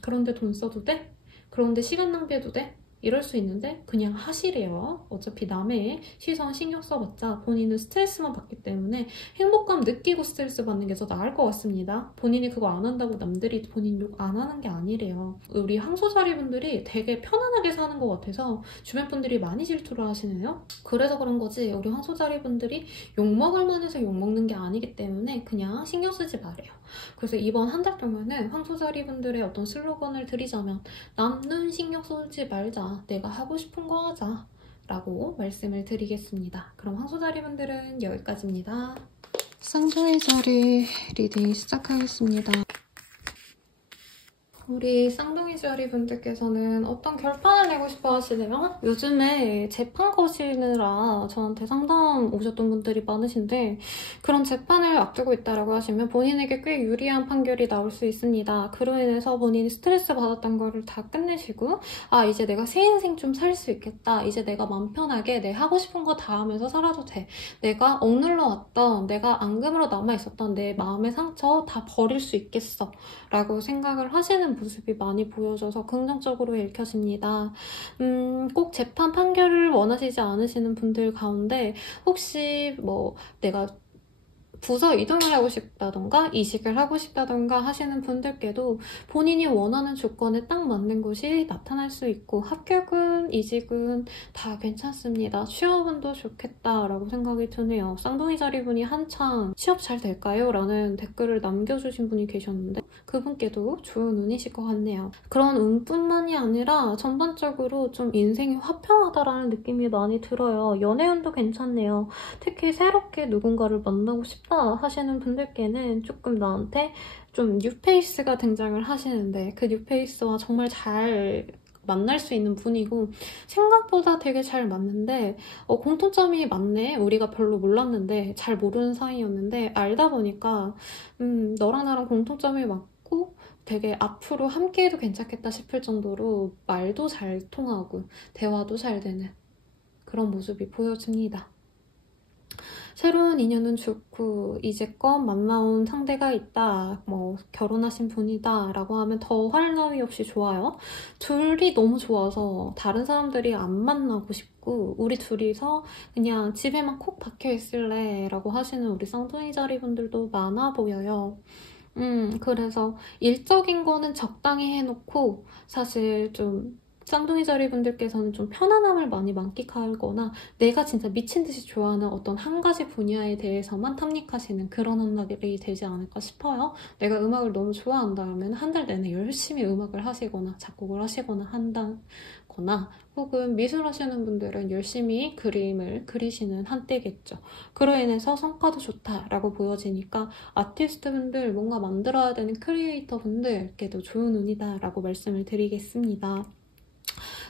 그런데 돈 써도 돼? 그런데 시간 낭비해도 돼? 이럴 수 있는데 그냥 하시래요. 어차피 남의 시선 신경 써봤자 본인은 스트레스만 받기 때문에 행복감 느끼고 스트레스 받는 게 더 나을 것 같습니다. 본인이 그거 안 한다고 남들이 본인 욕 안 하는 게 아니래요. 우리 황소자리 분들이 되게 편안하게 사는 것 같아서 주변 분들이 많이 질투를 하시네요. 그래서 그런 거지 우리 황소자리 분들이 욕먹을 만해서 욕먹는 게 아니기 때문에 그냥 신경 쓰지 말아요. 그래서 이번 한 달 동안은 황소자리 분들의 어떤 슬로건을 드리자면 남눈 신경 쓰지 말자. 내가 하고 싶은 거 하자. 라고 말씀을 드리겠습니다. 그럼 황소자리 분들은 여기까지입니다. 쌍둥이 자리 리딩 시작하겠습니다. 우리 쌍둥이 자리 분들께서는 어떤 결판을 내고 싶어 하시네요. 요즘에 재판 거시느라 저한테 상담 오셨던 분들이 많으신데 그런 재판을 앞두고 있다고 하시면 본인에게 꽤 유리한 판결이 나올 수 있습니다. 그로 인해서 본인이 스트레스 받았던 거를 다 끝내시고 아 이제 내가 새 인생 좀 살 수 있겠다. 이제 내가 맘 편하게 내 하고 싶은 거 다 하면서 살아도 돼. 내가 억눌러 왔던 내가 앙금으로 남아있었던 내 마음의 상처 다 버릴 수 있겠어. 라고 생각을 하시는 모습이 많이 보여져서 긍정적으로 읽혀집니다. 꼭 재판 판결을 원하시지 않으시는 분들 가운데 혹시 뭐 내가 부서 이동을 하고 싶다던가 이직을 하고 싶다던가 하시는 분들께도 본인이 원하는 조건에 딱 맞는 곳이 나타날 수 있고 합격은 이직은 다 괜찮습니다. 취업운도 좋겠다라고 생각이 드네요. 쌍둥이 자리분이 한창 취업 잘 될까요? 라는 댓글을 남겨주신 분이 계셨는데 그분께도 좋은 운이실 것 같네요. 그런 운뿐만이 아니라 전반적으로 좀 인생이 화평하다라는 느낌이 많이 들어요. 연애운도 괜찮네요. 특히 새롭게 누군가를 만나고 싶다 하시는 분들께는 조금 나한테 좀 뉴페이스가 등장을 하시는데 그 뉴페이스와 정말 잘 만날 수 있는 분이고 생각보다 되게 잘 맞는데 공통점이 많네. 우리가 별로 몰랐는데 잘 모르는 사이였는데 알다 보니까 너랑 나랑 공통점이 많고 되게 앞으로 함께해도 괜찮겠다 싶을 정도로 말도 잘 통하고 대화도 잘 되는 그런 모습이 보여집니다. 새로운 인연은 좋고 이제껏 만나온 상대가 있다, 뭐 결혼하신 분이다 라고 하면 더 할 나위 없이 좋아요. 둘이 너무 좋아서 다른 사람들이 안 만나고 싶고 우리 둘이서 그냥 집에만 콕 박혀 있을래 라고 하시는 우리 쌍둥이 자리 분들도 많아 보여요. 그래서 일적인 거는 적당히 해놓고 사실 좀 쌍둥이 자리 분들께서는 좀 편안함을 많이 만끽하거나 내가 진짜 미친 듯이 좋아하는 어떤 한 가지 분야에 대해서만 탐닉하시는 그런 한 날이 되지 않을까 싶어요. 내가 음악을 너무 좋아한다면 한 달 내내 열심히 음악을 하시거나 작곡을 하시거나 한다거나 혹은 미술 하시는 분들은 열심히 그림을 그리시는 한때겠죠. 그로 인해서 성과도 좋다라고 보여지니까 아티스트 분들 뭔가 만들어야 되는 크리에이터 분들께도 좋은 운이다라고 말씀을 드리겠습니다.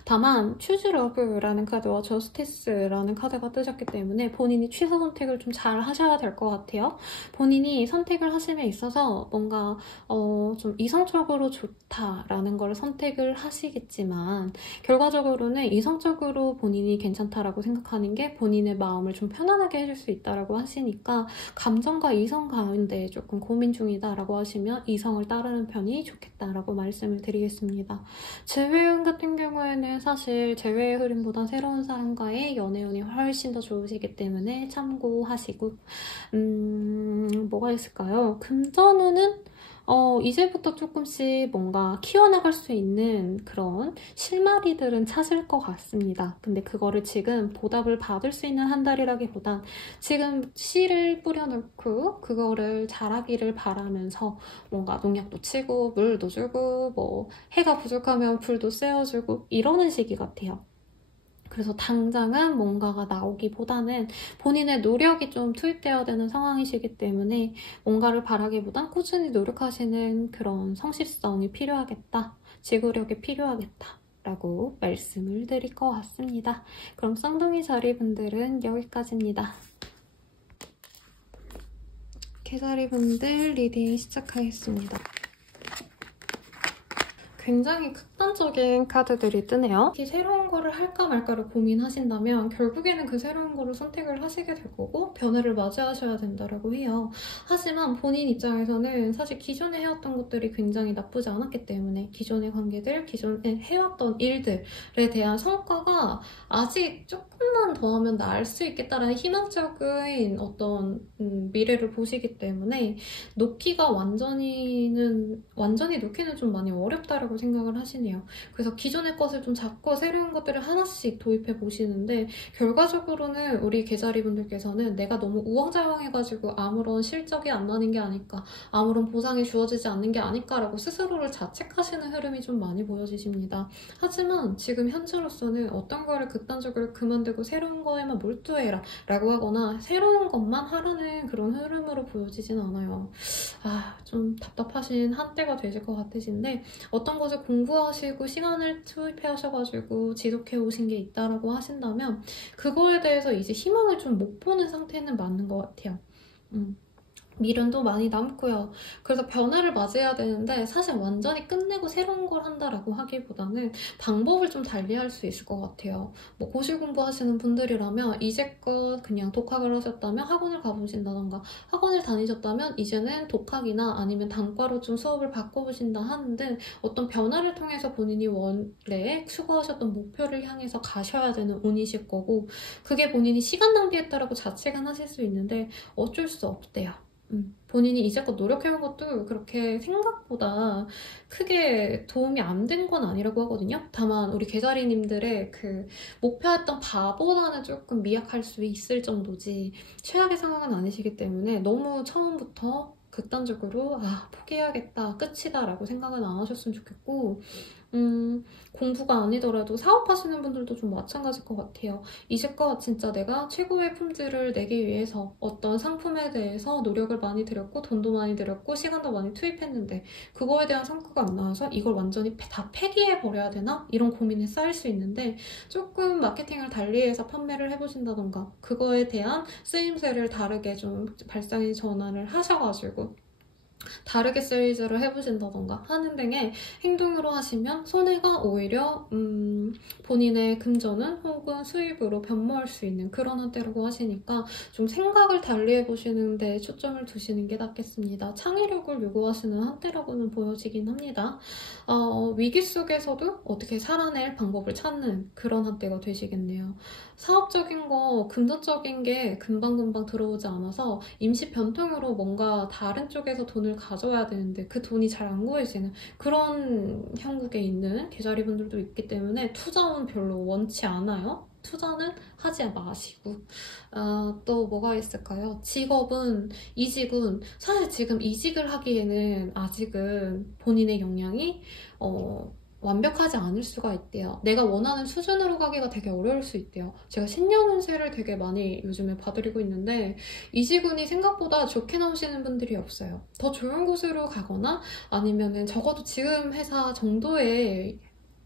다만 Choose Love라는 카드와 Justice라는 카드가 뜨셨기 때문에 본인이 취사 선택을 좀 잘 하셔야 될 것 같아요. 본인이 선택을 하심에 있어서 뭔가 좀 이성적으로 좋다라는 걸 선택을 하시겠지만 결과적으로는 이성적으로 본인이 괜찮다라고 생각하는 게 본인의 마음을 좀 편안하게 해줄 수 있다라고 하시니까 감정과 이성 가운데 조금 고민 중이다라고 하시면 이성을 따르는 편이 좋겠다라고 말씀을 드리겠습니다. 재회운 같은 경우에는 사실 재회의 흐름보단 새로운 사람과의 연애운이 훨씬 더 좋으시기 때문에 참고하시고 뭐가 있을까요? 금전운은 이제부터 조금씩 뭔가 키워나갈 수 있는 그런 실마리들은 찾을 것 같습니다. 근데 그거를 지금 보답을 받을 수 있는 한 달이라기보단 지금 씨를 뿌려놓고 그거를 자라기를 바라면서 뭔가 농약도 치고 물도 주고 뭐 해가 부족하면 불도 쐬어주고 이러는 시기 같아요. 그래서 당장은 뭔가가 나오기보다는 본인의 노력이 좀 투입되어야 되는 상황이시기 때문에 뭔가를 바라기보단 꾸준히 노력하시는 그런 성실성이 필요하겠다, 지구력이 필요하겠다 라고 말씀을 드릴 것 같습니다. 그럼 쌍둥이 자리분들은 여기까지입니다. 개자리분들 리딩 시작하겠습니다. 굉장히 극단적인 카드들이 뜨네요. 특히 새로운 거를 할까 말까를 고민하신다면 결국에는 그 새로운 거를 선택을 하시게 될 거고 변화를 맞이하셔야 된다고 해요. 하지만 본인 입장에서는 사실 기존에 해왔던 것들이 굉장히 나쁘지 않았기 때문에 기존의 관계들, 기존에 해왔던 일들에 대한 성과가 아직 조금만 더 하면 나을 수 있겠다라는 희망적인 어떤 미래를 보시기 때문에 놓기가 완전히 놓기는 좀 많이 어렵다라고 생각을 하시네요. 그래서 기존의 것을 좀 잡고 새로운 것들을 하나씩 도입해 보시는데 결과적으로는 우리 개자리분들께서는 내가 너무 우왕좌왕해가지고 아무런 실적이 안 나는 게 아닐까, 아무런 보상이 주어지지 않는 게 아닐까라고 스스로를 자책하시는 흐름이 좀 많이 보여지십니다. 하지만 지금 현재로서는 어떤 거를 극단적으로 그만두고 새로운 거에만 몰두해라 라고 하거나 새로운 것만 하라는 그런 흐름으로 보여지진 않아요. 좀 답답하신 한때가 되실 것 같으신데 어떤 것을 공부하시고 시간을 투입해 하셔가지고 지속해 오신 게 있다라고 하신다면 그거에 대해서 이제 희망을 좀 못 보는 상태는 맞는 것 같아요. 미련도 많이 남고요. 그래서 변화를 맞이해야 되는데 사실 완전히 끝내고 새로운 걸 한다라고 하기보다는 방법을 좀 달리할 수 있을 것 같아요. 뭐 고시 공부하시는 분들이라면 이제껏 그냥 독학을 하셨다면 학원을 가보신다던가 학원을 다니셨다면 이제는 독학이나 아니면 단과로 좀 수업을 바꿔보신다 하는 등 어떤 변화를 통해서 본인이 원래 추구하셨던 목표를 향해서 가셔야 되는 운이실 거고 그게 본인이 시간 낭비했다라고 자책은 하실 수 있는데 어쩔 수 없대요. 본인이 이제껏 노력해온 것도 그렇게 생각보다 크게 도움이 안 된 건 아니라고 하거든요. 다만 우리 개자리님들의 그 목표했던 바보다는 조금 미약할 수 있을 정도지 최악의 상황은 아니시기 때문에 너무 처음부터 극단적으로 포기해야겠다, 끝이다 라고 생각은 안 하셨으면 좋겠고 공부가 아니더라도 사업하시는 분들도 좀 마찬가지일 것 같아요. 이제껏 진짜 내가 최고의 품질을 내기 위해서 어떤 상품에 대해서 노력을 많이 들였고 돈도 많이 들였고 시간도 많이 투입했는데 그거에 대한 성과가 안 나와서 이걸 완전히 다 폐기해버려야 되나? 이런 고민이 쌓일 수 있는데 조금 마케팅을 달리해서 판매를 해보신다던가 그거에 대한 쓰임새를 다르게 좀 발상의 전환을 하셔가지고 다르게 세일즈를 해보신다던가 하는 등의 행동으로 하시면 손해가 오히려 본인의 금전은 혹은 수입으로 변모할 수 있는 그런 한때라고 하시니까 좀 생각을 달리 해보시는 데 초점을 두시는 게 낫겠습니다. 창의력을 요구하시는 한때라고는 보여지긴 합니다. 위기 속에서도 어떻게 살아낼 방법을 찾는 그런 한때가 되시겠네요. 사업적인 거, 금전적인 게 금방금방 들어오지 않아서 임시 변통으로 뭔가 다른 쪽에서 돈을 가져와야 되는데 그 돈이 잘 안 구해지는 그런 형국에 있는 개자리분들도 있기 때문에 투자는 별로 원치 않아요. 투자는 하지 마시고 또 뭐가 있을까요? 직업은 이직은 사실 지금 이직을 하기에는 아직은 본인의 역량이 완벽하지 않을 수가 있대요. 내가 원하는 수준으로 가기가 되게 어려울 수 있대요. 제가 신년운세를 되게 많이 요즘에 봐드리고 있는데 이직운이 생각보다 좋게 나오시는 분들이 없어요. 더 좋은 곳으로 가거나 아니면은 적어도 지금 회사 정도의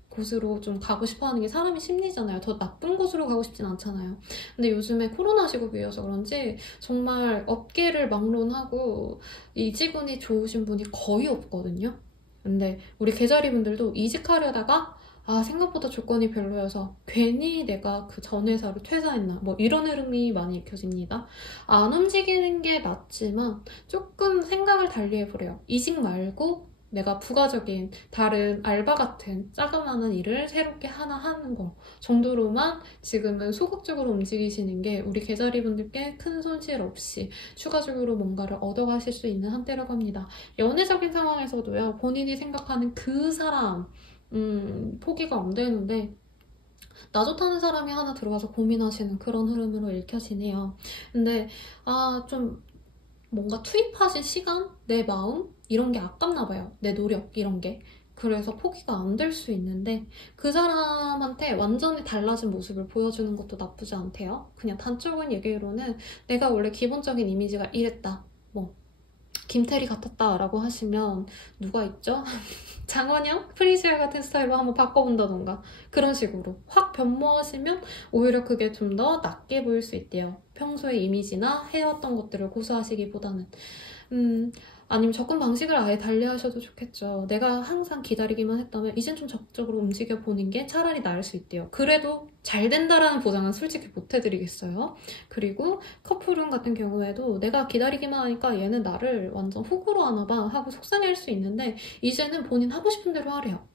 곳으로 좀 가고 싶어하는 게 사람의 심리잖아요. 더 나쁜 곳으로 가고 싶진 않잖아요. 근데 요즘에 코로나 시국이어서 그런지 정말 업계를 막론하고 이직운이 좋으신 분이 거의 없거든요. 근데 우리 개자리분들도 이직하려다가 생각보다 조건이 별로여서 괜히 내가 그 전 회사로 퇴사했나 뭐 이런 흐름이 많이 익혀집니다. 안 움직이는 게 맞지만 조금 생각을 달리 해보래요. 이직 말고 내가 부가적인 다른 알바 같은 자그마한 일을 새롭게 하나 하는 거 정도로만 지금은 소극적으로 움직이시는 게 우리 개자리분들께 큰 손실 없이 추가적으로 뭔가를 얻어가실 수 있는 한때라고 합니다. 연애적인 상황에서도요, 본인이 생각하는 그 사람 포기가 안 되는데 나 좋다는 사람이 하나 들어와서 고민하시는 그런 흐름으로 읽혀지네요. 근데 좀 뭔가 투입하신 시간, 내 마음 이런 게 아깝나 봐요. 내 노력 이런 게. 그래서 포기가 안 될 수 있는데 그 사람한테 완전히 달라진 모습을 보여주는 것도 나쁘지 않대요. 그냥 단적인 얘기로는 내가 원래 기본적인 이미지가 이랬다. 뭐 김태리 같았다라고 하시면 누가 있죠? 장원영? 프리시아 같은 스타일로 한번 바꿔본다던가 그런 식으로 확 변모하시면 오히려 그게 좀 더 낫게 보일 수 있대요. 평소의 이미지나 해왔던 것들을 고수하시기보다는 아니면 접근 방식을 아예 달리하셔도 좋겠죠. 내가 항상 기다리기만 했다면 이젠 좀 적극적으로 움직여보는 게 차라리 나을 수 있대요. 그래도 잘 된다라는 보장은 솔직히 못 해드리겠어요. 그리고 커플운 같은 경우에도 내가 기다리기만 하니까 얘는 나를 완전 호구로 하나봐 하고 속상해할 수 있는데 이제는 본인 하고 싶은 대로 하래요.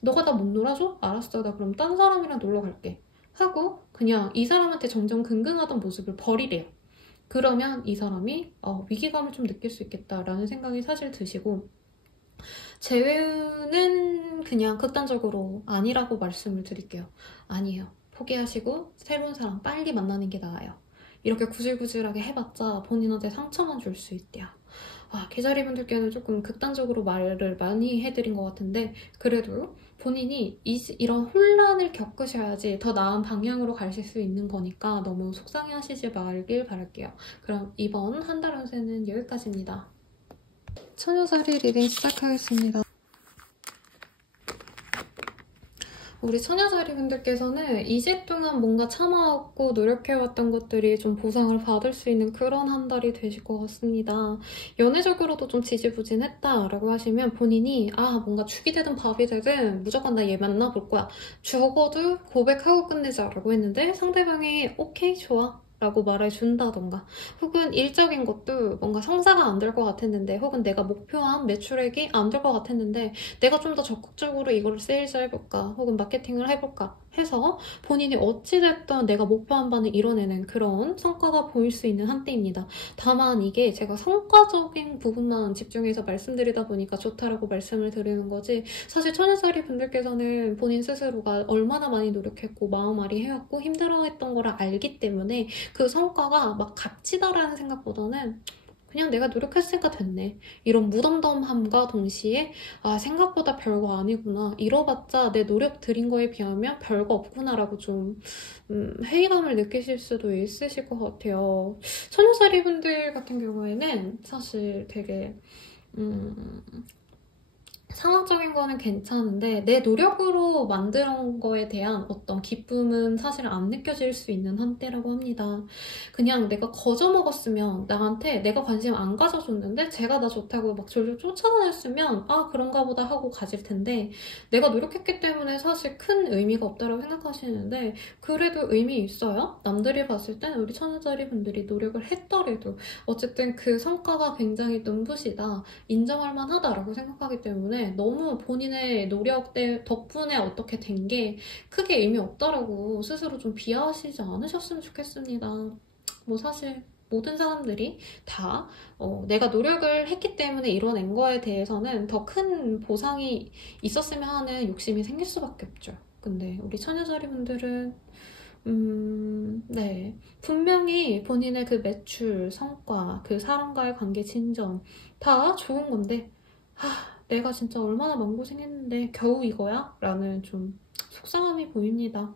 너가 나 못 놀아줘? 알았어. 나 그럼 딴 사람이랑 놀러 갈게. 하고 그냥 이 사람한테 정정긍긍하던 모습을 버리래요. 그러면 이 사람이 위기감을 좀 느낄 수 있겠다라는 생각이 사실 드시고 재회는 그냥 극단적으로 아니라고 말씀을 드릴게요. 아니에요. 포기하시고 새로운 사람 빨리 만나는 게 나아요. 이렇게 구질구질하게 해봤자 본인한테 상처만 줄 수 있대요. 개자리분들께는 조금 극단적으로 말을 많이 해드린 것 같은데 그래도 본인이 이런 혼란을 겪으셔야지 더 나은 방향으로 가실 수 있는 거니까 너무 속상해하시지 말길 바랄게요. 그럼 이번 한 달 운세는 여기까지입니다. 처녀자리 리딩 시작하겠습니다. 우리 처녀자리 분들께서는 2주 동안 뭔가 참아왔고 노력해왔던 것들이 좀 보상을 받을 수 있는 그런 한 달이 되실 것 같습니다. 연애적으로도 좀 지지부진했다라고 하시면 본인이 뭔가 죽이 되든 밥이 되든 무조건 나 얘 만나볼 거야. 적어도 고백하고 끝내자라고 했는데 상대방이 오케이 좋아 라고 말해준다던가 혹은 일적인 것도 뭔가 성사가 안 될 것 같았는데 혹은 내가 목표한 매출액이 안 될 것 같았는데 내가 좀 더 적극적으로 이걸 세일즈 해볼까 혹은 마케팅을 해볼까 해서 본인이 어찌됐든 내가 목표한 바는 이뤄내는 그런 성과가 보일 수 있는 한때입니다. 다만 이게 제가 성과적인 부분만 집중해서 말씀드리다 보니까 좋다라고 말씀을 드리는 거지 사실 처녀자리 분들께서는 본인 스스로가 얼마나 많이 노력했고 마음앓이 해왔고 힘들어했던 거를 알기 때문에 그 성과가 막 값지다라는 생각보다는 그냥 내가 노력했으니까 됐네. 이런 무덤덤함과 동시에 생각보다 별거 아니구나. 이뤄봤자 내 노력 들인 거에 비하면 별거 없구나라고 좀 회의감을 느끼실 수도 있으실 것 같아요. 처녀자리 분들 같은 경우에는 사실 되게 상황적인 거는 괜찮은데 내 노력으로 만든 거에 대한 어떤 기쁨은 사실 안 느껴질 수 있는 한때라고 합니다. 그냥 내가 거저 먹었으면 나한테 내가 관심 안 가져줬는데 제가 나 좋다고 막 졸졸 쫓아다녔으면 그런가 보다 하고 가질 텐데 내가 노력했기 때문에 사실 큰 의미가 없다고 생각하시는데 그래도 의미 있어요. 남들이 봤을 땐 우리 처녀자리 분들이 노력을 했더라도 어쨌든 그 성과가 굉장히 눈부시다. 인정할 만하다라고 생각하기 때문에 너무 본인의 노력 덕분에 어떻게 된 게 크게 의미 없다라고 스스로 좀 비하하시지 않으셨으면 좋겠습니다. 뭐 사실 모든 사람들이 다 내가 노력을 했기 때문에 이뤄낸 거에 대해서는 더 큰 보상이 있었으면 하는 욕심이 생길 수밖에 없죠. 근데 우리 처녀자리 분들은 네. 분명히 본인의 그 매출, 성과, 그 사람과의 관계 진전 다 좋은 건데 내가 진짜 얼마나 마음고생했는데 겨우 이거야? 라는 좀 속상함이 보입니다.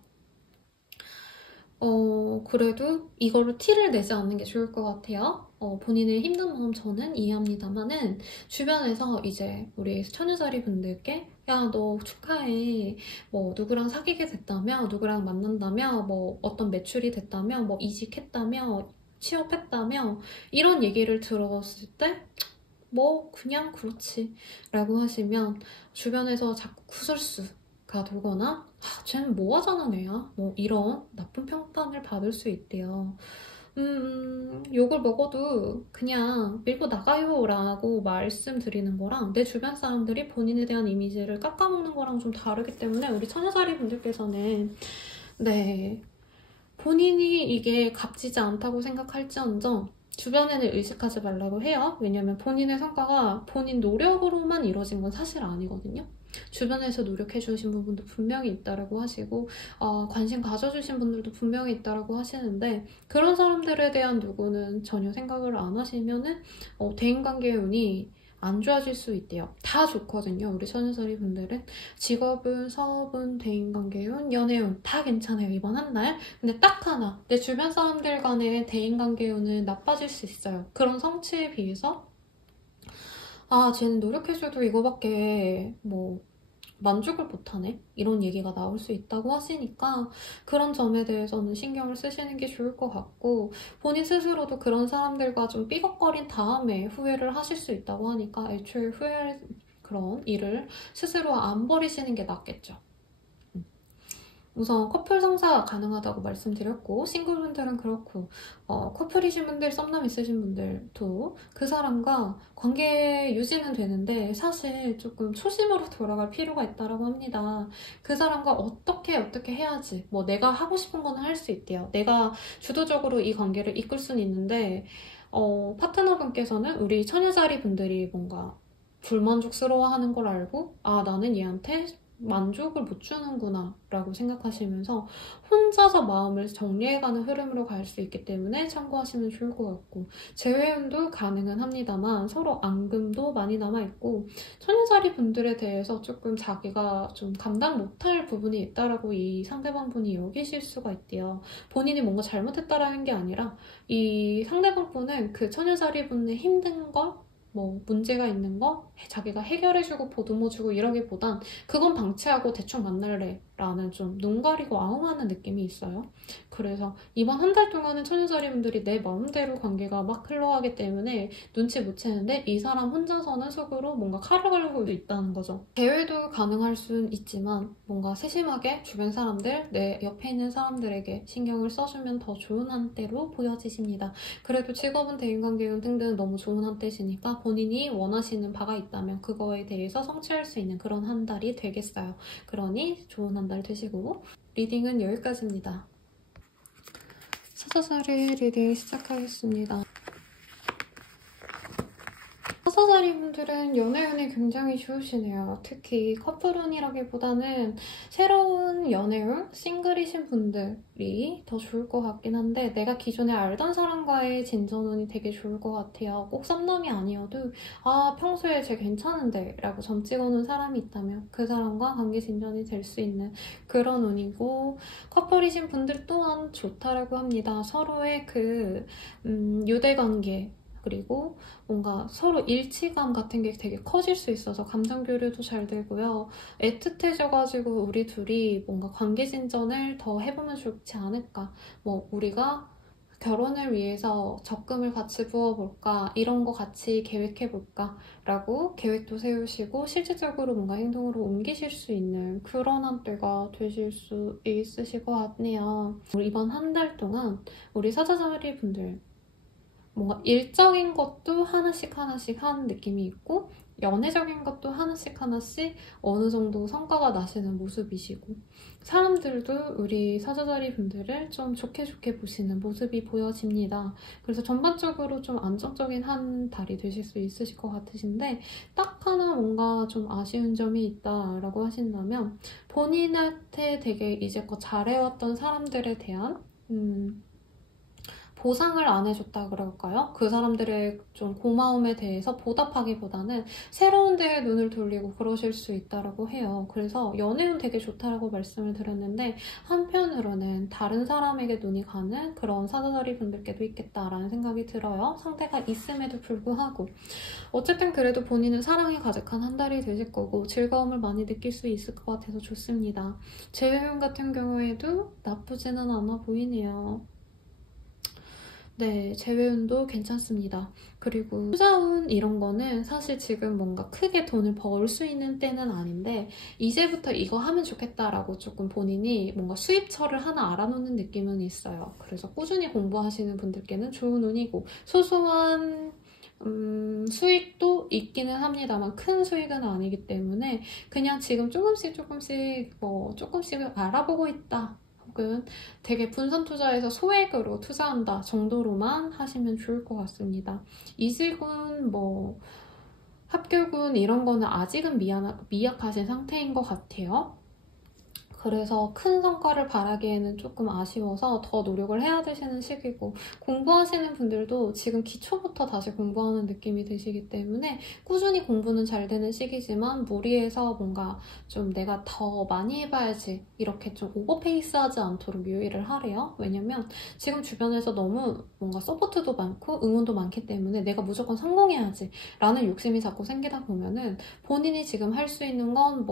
그래도 이거를 티를 내지 않는 게 좋을 것 같아요. 본인의 힘든 마음 저는 이해합니다만은 주변에서 이제 우리 처녀자리 분들께 야, 너 축하해. 뭐 누구랑 사귀게 됐다며, 누구랑 만난다며, 뭐 어떤 매출이 됐다며, 뭐 이직했다며, 취업했다며 이런 얘기를 들었을 때 뭐 그냥 그렇지 라고 하시면 주변에서 자꾸 구설수가 돌거나 쟤는 뭐 하자는 애야? 뭐 이런 나쁜 평판을 받을 수 있대요. 욕을 먹어도 그냥 밀고 나가요 라고 말씀드리는 거랑 내 주변 사람들이 본인에 대한 이미지를 깎아먹는 거랑 좀 다르기 때문에 우리 처녀자리 분들께서는 네, 본인이 이게 값지지 않다고 생각할지언정 주변에는 의식하지 말라고 해요. 왜냐면 본인의 성과가 본인 노력으로만 이루어진 건 사실 아니거든요. 주변에서 노력해주신 부분도 분명히 있다라고 하시고 관심 가져주신 분들도 분명히 있다라고 하시는데 그런 사람들에 대한 누구는 전혀 생각을 안 하시면은 대인관계의 운이 안 좋아질 수 있대요. 다 좋거든요. 우리 처녀자리 분들은 직업은, 사업은, 대인관계운, 연애운 다 괜찮아요. 이번 한 달. 근데 딱 하나 내 주변 사람들 간의 대인관계운은 나빠질 수 있어요. 그런 성취에 비해서 쟤는 노력해줘도 이거밖에 만족을 못하네? 이런 얘기가 나올 수 있다고 하시니까 그런 점에 대해서는 신경을 쓰시는 게 좋을 것 같고 본인 스스로도 그런 사람들과 좀 삐걱거린 다음에 후회를 하실 수 있다고 하니까 애초에 후회할 그런 일을 스스로 안 버리시는 게 낫겠죠. 우선 커플 성사 가능하다고 말씀드렸고 싱글분들은 그렇고 커플이신 분들, 썸남 있으신 분들도 그 사람과 관계 유지는 되는데 사실 조금 초심으로 돌아갈 필요가 있다고 합니다. 그 사람과 어떻게 해야지 내가 하고 싶은 건 할 수 있대요. 내가 주도적으로 이 관계를 이끌 수는 있는데 파트너분께서는 우리 처녀자리 분들이 뭔가 불만족스러워하는 걸 알고 나는 얘한테 만족을 못 주는구나 라고 생각하시면서 혼자서 마음을 정리해가는 흐름으로 갈 수 있기 때문에 참고하시면 좋을 것 같고 재회운도 가능은 합니다만 서로 앙금도 많이 남아있고 처녀자리 분들에 대해서 조금 자기가 좀 감당 못할 부분이 있다라고 이 상대방 분이 여기실 수가 있대요. 본인이 뭔가 잘못했다라는 게 아니라 이 상대방 분은 그 처녀자리 분의 힘든 거 문제가 있는 거 자기가 해결해주고 보듬어주고 이러기보단 그건 방치하고 대충 만날래 라는 좀 눈 가리고 아웅하는 느낌이 있어요. 그래서 이번 한 달 동안은 처녀자리 분들이 내 마음대로 관계가 막 흘러가기 때문에 눈치 못 채는데 이 사람 혼자서는 속으로 뭔가 칼을 갈고 있다는 거죠. 대외도 가능할 순 있지만 뭔가 세심하게 주변 사람들, 내 옆에 있는 사람들에게 신경을 써주면 더 좋은 한때로 보여지십니다. 그래도 직업은 대인관계운 등등 너무 좋은 한때시니까 본인이 원하시는 바가 있다면 그거에 대해서 성취할 수 있는 그런 한 달이 되겠어요. 그러니 좋은 한 달 되시고 리딩은 여기까지입니다. 사자자리 리딩 시작하겠습니다. 사자자리 분들은 연애운이 굉장히 좋으시네요. 특히 커플운이라기보다는 새로운 연애운, 싱글이신 분들이 더 좋을 것 같긴 한데 내가 기존에 알던 사람과의 진전운이 되게 좋을 것 같아요. 꼭 썸남이 아니어도 평소에 쟤 괜찮은데 라고 점 찍어놓은 사람이 있다면 그 사람과 관계 진전이 될 수 있는 그런 운이고 커플이신 분들 또한 좋다라고 합니다. 서로의 유대관계 그리고 뭔가 서로 일치감 같은 게 되게 커질 수 있어서 감정 교류도 잘 되고요. 애틋해져가지고 우리 둘이 뭔가 관계 진전을 더 해보면 좋지 않을까. 우리가 결혼을 위해서 적금을 같이 부어볼까 이런 거 같이 계획해볼까 라고 계획도 세우시고 실질적으로 뭔가 행동으로 옮기실 수 있는 그런 한때가 되실 수 있으실 것 같네요. 이번 한 달 동안 우리 사자자리 분들 뭔가 일적인 것도 하나씩 하는 느낌이 있고 연애적인 것도 하나씩 어느 정도 성과가 나시는 모습이시고 사람들도 우리 사자자리 분들을 좀 좋게 보시는 모습이 보여집니다. 그래서 전반적으로 좀 안정적인 한 달이 되실 수 있으실 것 같으신데 딱 하나 뭔가 좀 아쉬운 점이 있다라고 하신다면 본인한테 되게 이제껏 잘해왔던 사람들에 대한 보상을 안 해줬다 그럴까요? 그 사람들의 좀 고마움에 대해서 보답하기보다는 새로운 데에 눈을 돌리고 그러실 수 있다고 해요. 그래서 연애운 되게 좋다라고 말씀을 드렸는데 한편으로는 다른 사람에게 눈이 가는 그런 사자자리 분들께도 있겠다라는 생각이 들어요. 상대가 있음에도 불구하고 어쨌든 그래도 본인은 사랑이 가득한 한 달이 되실 거고 즐거움을 많이 느낄 수 있을 것 같아서 좋습니다. 재회운 같은 경우에도 나쁘지는 않아 보이네요. 네, 재회운도 괜찮습니다. 그리고 투자운 이런 거는 사실 지금 뭔가 크게 돈을 벌 수 있는 때는 아닌데 이제부터 이거 하면 좋겠다라고 조금 본인이 뭔가 수입처를 하나 알아놓는 느낌은 있어요. 그래서 꾸준히 공부하시는 분들께는 좋은 운이고 소소한 수익도 있기는 합니다만 큰 수익은 아니기 때문에 그냥 지금 조금씩 알아보고 있다. 혹은 되게 분산 투자해서 소액으로 투자한다 정도로만 하시면 좋을 것 같습니다. 이직은 합격은 이런 거는 아직은 미약하신 상태인 것 같아요. 그래서 큰 성과를 바라기에는 조금 아쉬워서 더 노력을 해야 되시는 시기고 공부하시는 분들도 지금 기초부터 다시 공부하는 느낌이 드시기 때문에 꾸준히 공부는 잘 되는 시기지만 무리해서 뭔가 좀 내가 더 많이 해봐야지 이렇게 좀 오버페이스하지 않도록 유의를 하래요. 왜냐면 지금 주변에서 너무 뭔가 서포트도 많고 응원도 많기 때문에 내가 무조건 성공해야지 라는 욕심이 자꾸 생기다 보면은 본인이 지금 할 수 있는 건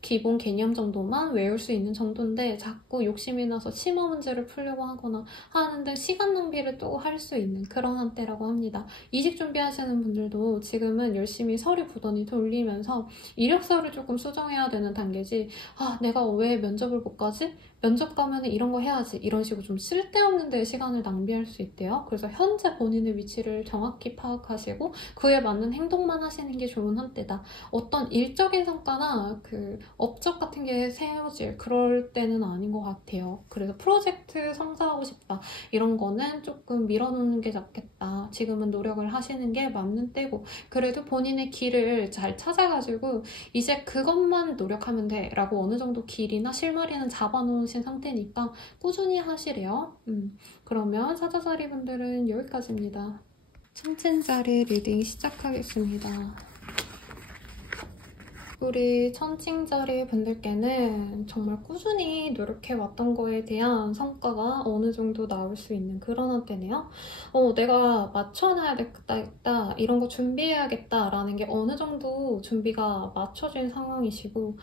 기본 개념 정도만 외울 수 있는 정도인데 자꾸 욕심이 나서 심화 문제를 풀려고 하거나 하는데 시간 낭비를 또 할 수 있는 그런 한때라고 합니다. 이직 준비하시는 분들도 지금은 열심히 서류 부단히 돌리면서 이력서를 조금 수정해야 되는 단계지 내가 왜 면접을 못 가지? 면접 가면 이런 거 해야지 이런 식으로 좀 쓸데없는 데 시간을 낭비할 수 있대요. 그래서 현재 본인의 위치를 정확히 파악하시고 그에 맞는 행동만 하시는 게 좋은 한때다. 어떤 일적인 성과나 업적 같은 게 세워질 그럴 때는 아닌 것 같아요. 그래서 프로젝트 성사하고 싶다 이런 거는 조금 밀어놓는 게 낫겠다. 지금은 노력을 하시는 게 맞는 때고 그래도 본인의 길을 잘 찾아가지고 이제 그것만 노력하면 돼 라고 어느 정도 길이나 실마리는 잡아놓으신 상태니까 꾸준히 하시래요. 그러면 사자자리 분들은 여기까지입니다. 천칭자리 리딩 시작하겠습니다. 우리 천칭자리 분들께는 정말 꾸준히 노력해왔던 거에 대한 성과가 어느 정도 나올 수 있는 그런 한때네요. 내가 맞춰놔야겠다, 이런 거 준비해야겠다라는 게 어느 정도 준비가 맞춰진 상황이시고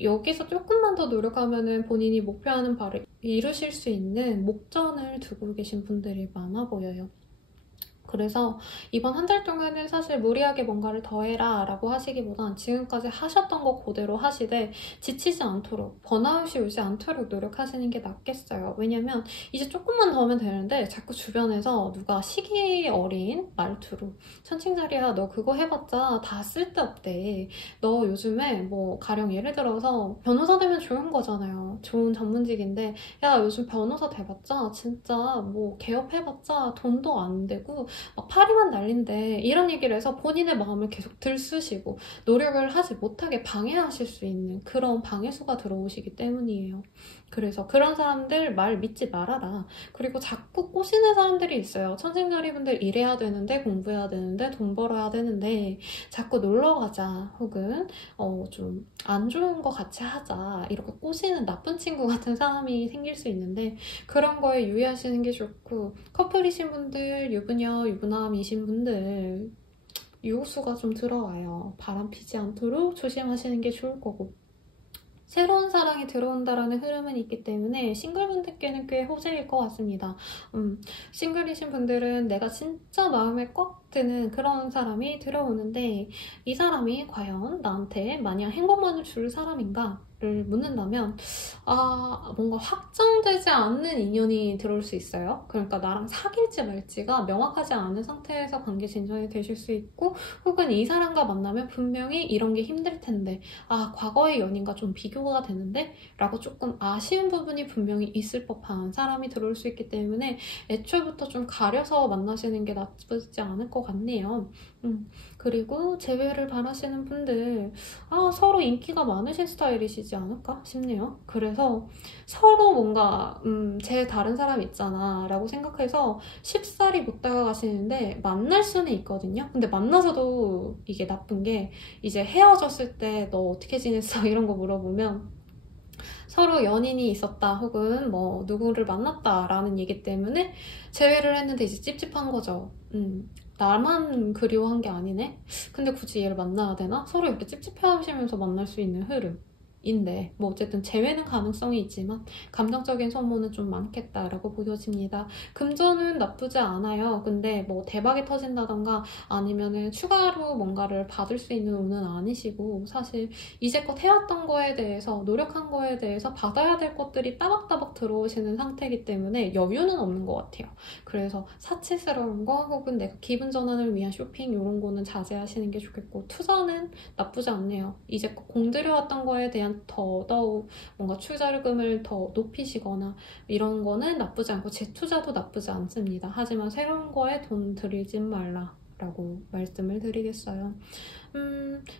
여기서 조금만 더 노력하면 본인이 목표하는 바를 이루실 수 있는 목전을 두고 계신 분들이 많아 보여요. 그래서 이번 한 달 동안은 사실 무리하게 뭔가를 더 해라 라고 하시기보단 지금까지 하셨던 거 그대로 하시되 지치지 않도록 번아웃이 오지 않도록 노력하시는 게 낫겠어요. 왜냐면 이제 조금만 더 하면 되는데 자꾸 주변에서 누가 시기 어린 말투로 천칭자리야 너 그거 해봤자 다 쓸데없대. 너 요즘에 가령 예를 들어서 변호사 되면 좋은 거잖아요. 좋은 전문직인데 야 요즘 변호사 돼봤자 진짜 개업해봤자 돈도 안 되고 파리만 날린대 이런 얘기를 해서 본인의 마음을 계속 들쑤시고 노력을 하지 못하게 방해하실 수 있는 그런 방해수가 들어오시기 때문이에요. 그래서 그런 사람들 말 믿지 말아라. 그리고 자꾸 꼬시는 사람들이 있어요. 천생자리분들 일해야 되는데 공부해야 되는데 돈 벌어야 되는데 자꾸 놀러 가자 혹은 좀 안 좋은 거 같이 하자 이렇게 꼬시는 나쁜 친구 같은 사람이 생길 수 있는데 그런 거에 유의하시는 게 좋고 커플이신 분들, 유부녀, 유부남이신 분들 유혹수가 좀 들어와요. 바람 피지 않도록 조심하시는 게 좋을 거고 새로운 사랑이 들어온다라는 흐름은 있기 때문에 싱글분들께는 꽤 호재일 것 같습니다. 싱글이신 분들은 내가 진짜 마음에 꽉 드는 그런 사람이 들어오는데 이 사람이 과연 나한테 마냥 행복만을 줄 사람인가? 를 묻는다면 뭔가 확정되지 않는 인연이 들어올 수 있어요. 그러니까 나랑 사귈지 말지가 명확하지 않은 상태에서 관계 진전이 되실 수 있고 혹은 이 사람과 만나면 분명히 이런 게 힘들 텐데 과거의 연인과 좀 비교가 되는데 라고 조금 아쉬운 부분이 분명히 있을 법한 사람이 들어올 수 있기 때문에 애초부터 좀 가려서 만나시는 게 나쁘지 않을 것 같네요. 그리고 재회를 바라시는 분들 서로 인기가 많으신 스타일이시지 않을까 싶네요. 그래서 서로 뭔가 제 다른 사람 있잖아 라고 생각해서 쉽사리 못 다가가시는데 만날 수는 있거든요. 근데 만나서도 이게 나쁜 게 이제 헤어졌을 때 너 어떻게 지냈어 이런 거 물어보면 서로 연인이 있었다 혹은 누구를 만났다 라는 얘기 때문에 재회를 했는데 이제 찝찝한 거죠. 나만 그리워한 게 아니네? 근데 굳이 얘를 만나야 되나? 서로 이렇게 찝찝해하시면서 만날 수 있는 흐름. 인데 뭐 어쨌든 재회는 가능성이 있지만 감정적인 소모는 좀 많겠다라고 보여집니다. 금전은 나쁘지 않아요. 근데 뭐 대박이 터진다던가 아니면은 추가로 뭔가를 받을 수 있는 운은 아니시고, 사실 이제껏 해왔던 거에 대해서 노력한 거에 대해서 받아야 될 것들이 따박따박 들어오시는 상태이기 때문에 여유는 없는 것 같아요. 그래서 사치스러운 거 혹은 내가 기분 전환을 위한 쇼핑 이런 거는 자제하시는 게 좋겠고, 투자는 나쁘지 않네요. 이제껏 공들여왔던 거에 대한 더더욱 뭔가 투자금을 더 높이시거나 이런 거는 나쁘지 않고 재투자도 나쁘지 않습니다. 하지만 새로운 거에 돈 들이진 말라라고 말씀을 드리겠어요.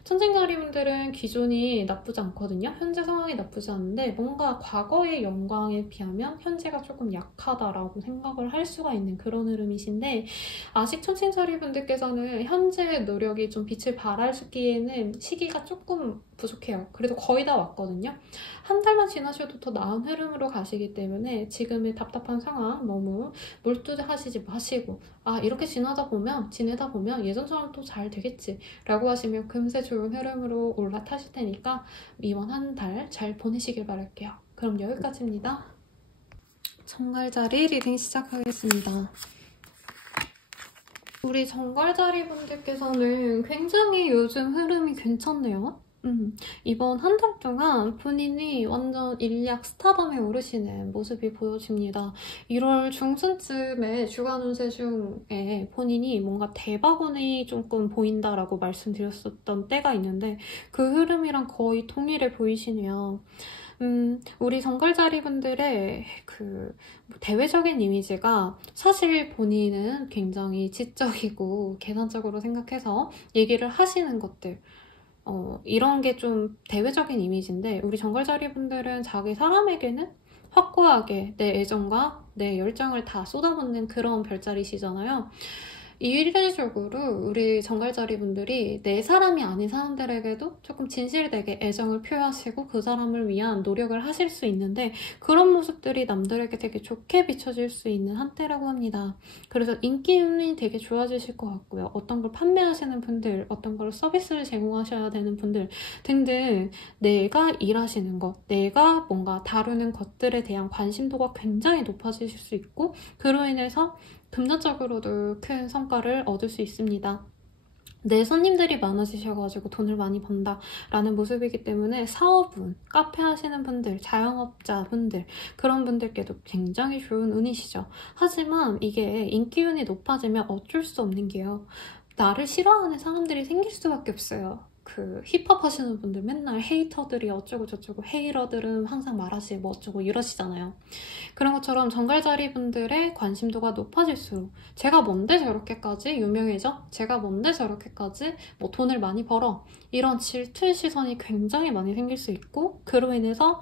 천생자리분들은 기존이 나쁘지 않거든요. 현재 상황이 나쁘지 않은데 뭔가 과거의 영광에 비하면 현재가 조금 약하다라고 생각을 할 수가 있는 그런 흐름이신데, 아직 천생자리분들께서는 현재의 노력이 좀 빛을 발하기에는 시기가 조금 부족해요. 그래도 거의 다 왔거든요. 한 달만 지나셔도 더 나은 흐름으로 가시기 때문에 지금의 답답한 상황 너무 몰두하시지 마시고, 이렇게 지내다 보면 예전처럼 또 잘 되겠지 라고 하시면 금세 좋은 흐름으로 올라타실 테니까 이번 한 달 잘 보내시길 바랄게요. 그럼 여기까지입니다. 정갈자리 리딩 시작하겠습니다. 우리 정갈자리 분들께서는 굉장히 요즘 흐름이 괜찮네요. 이번 한 달 동안 본인이 완전 일약 스타덤에 오르시는 모습이 보여집니다. 1월 중순쯤에 주간 운세 중에 본인이 뭔가 대박운이 조금 보인다라고 말씀드렸었던 때가 있는데 그 흐름이랑 거의 동일해 보이시네요. 우리 정갈자리 분들의 그 대외적인 이미지가 사실 본인은 굉장히 지적이고 계산적으로 생각해서 얘기를 하시는 것들, 이런 게 좀 대외적인 이미지인데, 우리 정갈자리 분들은 자기 사람에게는 확고하게 내 애정과 내 열정을 다 쏟아붓는 그런 별자리시잖아요. 이례적으로 우리 정갈자리 분들이 내 사람이 아닌 사람들에게도 조금 진실되게 애정을 표하시고 그 사람을 위한 노력을 하실 수 있는데, 그런 모습들이 남들에게 되게 좋게 비춰질 수 있는 한때라고 합니다. 그래서 인기운이 되게 좋아지실 것 같고요. 어떤 걸 판매하시는 분들, 어떤 걸 서비스를 제공하셔야 되는 분들 등등 내가 일하시는 것, 내가 뭔가 다루는 것들에 대한 관심도가 굉장히 높아지실 수 있고, 그로 인해서 금전적으로도 큰 성과를 얻을 수 있습니다. 내 손님들이 많아지셔가지고 돈을 많이 번다라는 모습이기 때문에 사업운, 카페 하시는 분들, 자영업자분들 그런 분들께도 굉장히 좋은 운이시죠. 하지만 이게 인기운이 높아지면 어쩔 수 없는 게요, 나를 싫어하는 사람들이 생길 수밖에 없어요. 그 힙합 하시는 분들 맨날 헤이터들이 어쩌고 저쩌고, 헤이러들은 항상 말하지 뭐 어쩌고 이러시잖아요. 그런 것처럼 정갈자리 분들의 관심도가 높아질수록 제가 뭔데 저렇게까지 유명해져? 제가 뭔데 저렇게까지 뭐 돈을 많이 벌어? 이런 질투의 시선이 굉장히 많이 생길 수 있고, 그로 인해서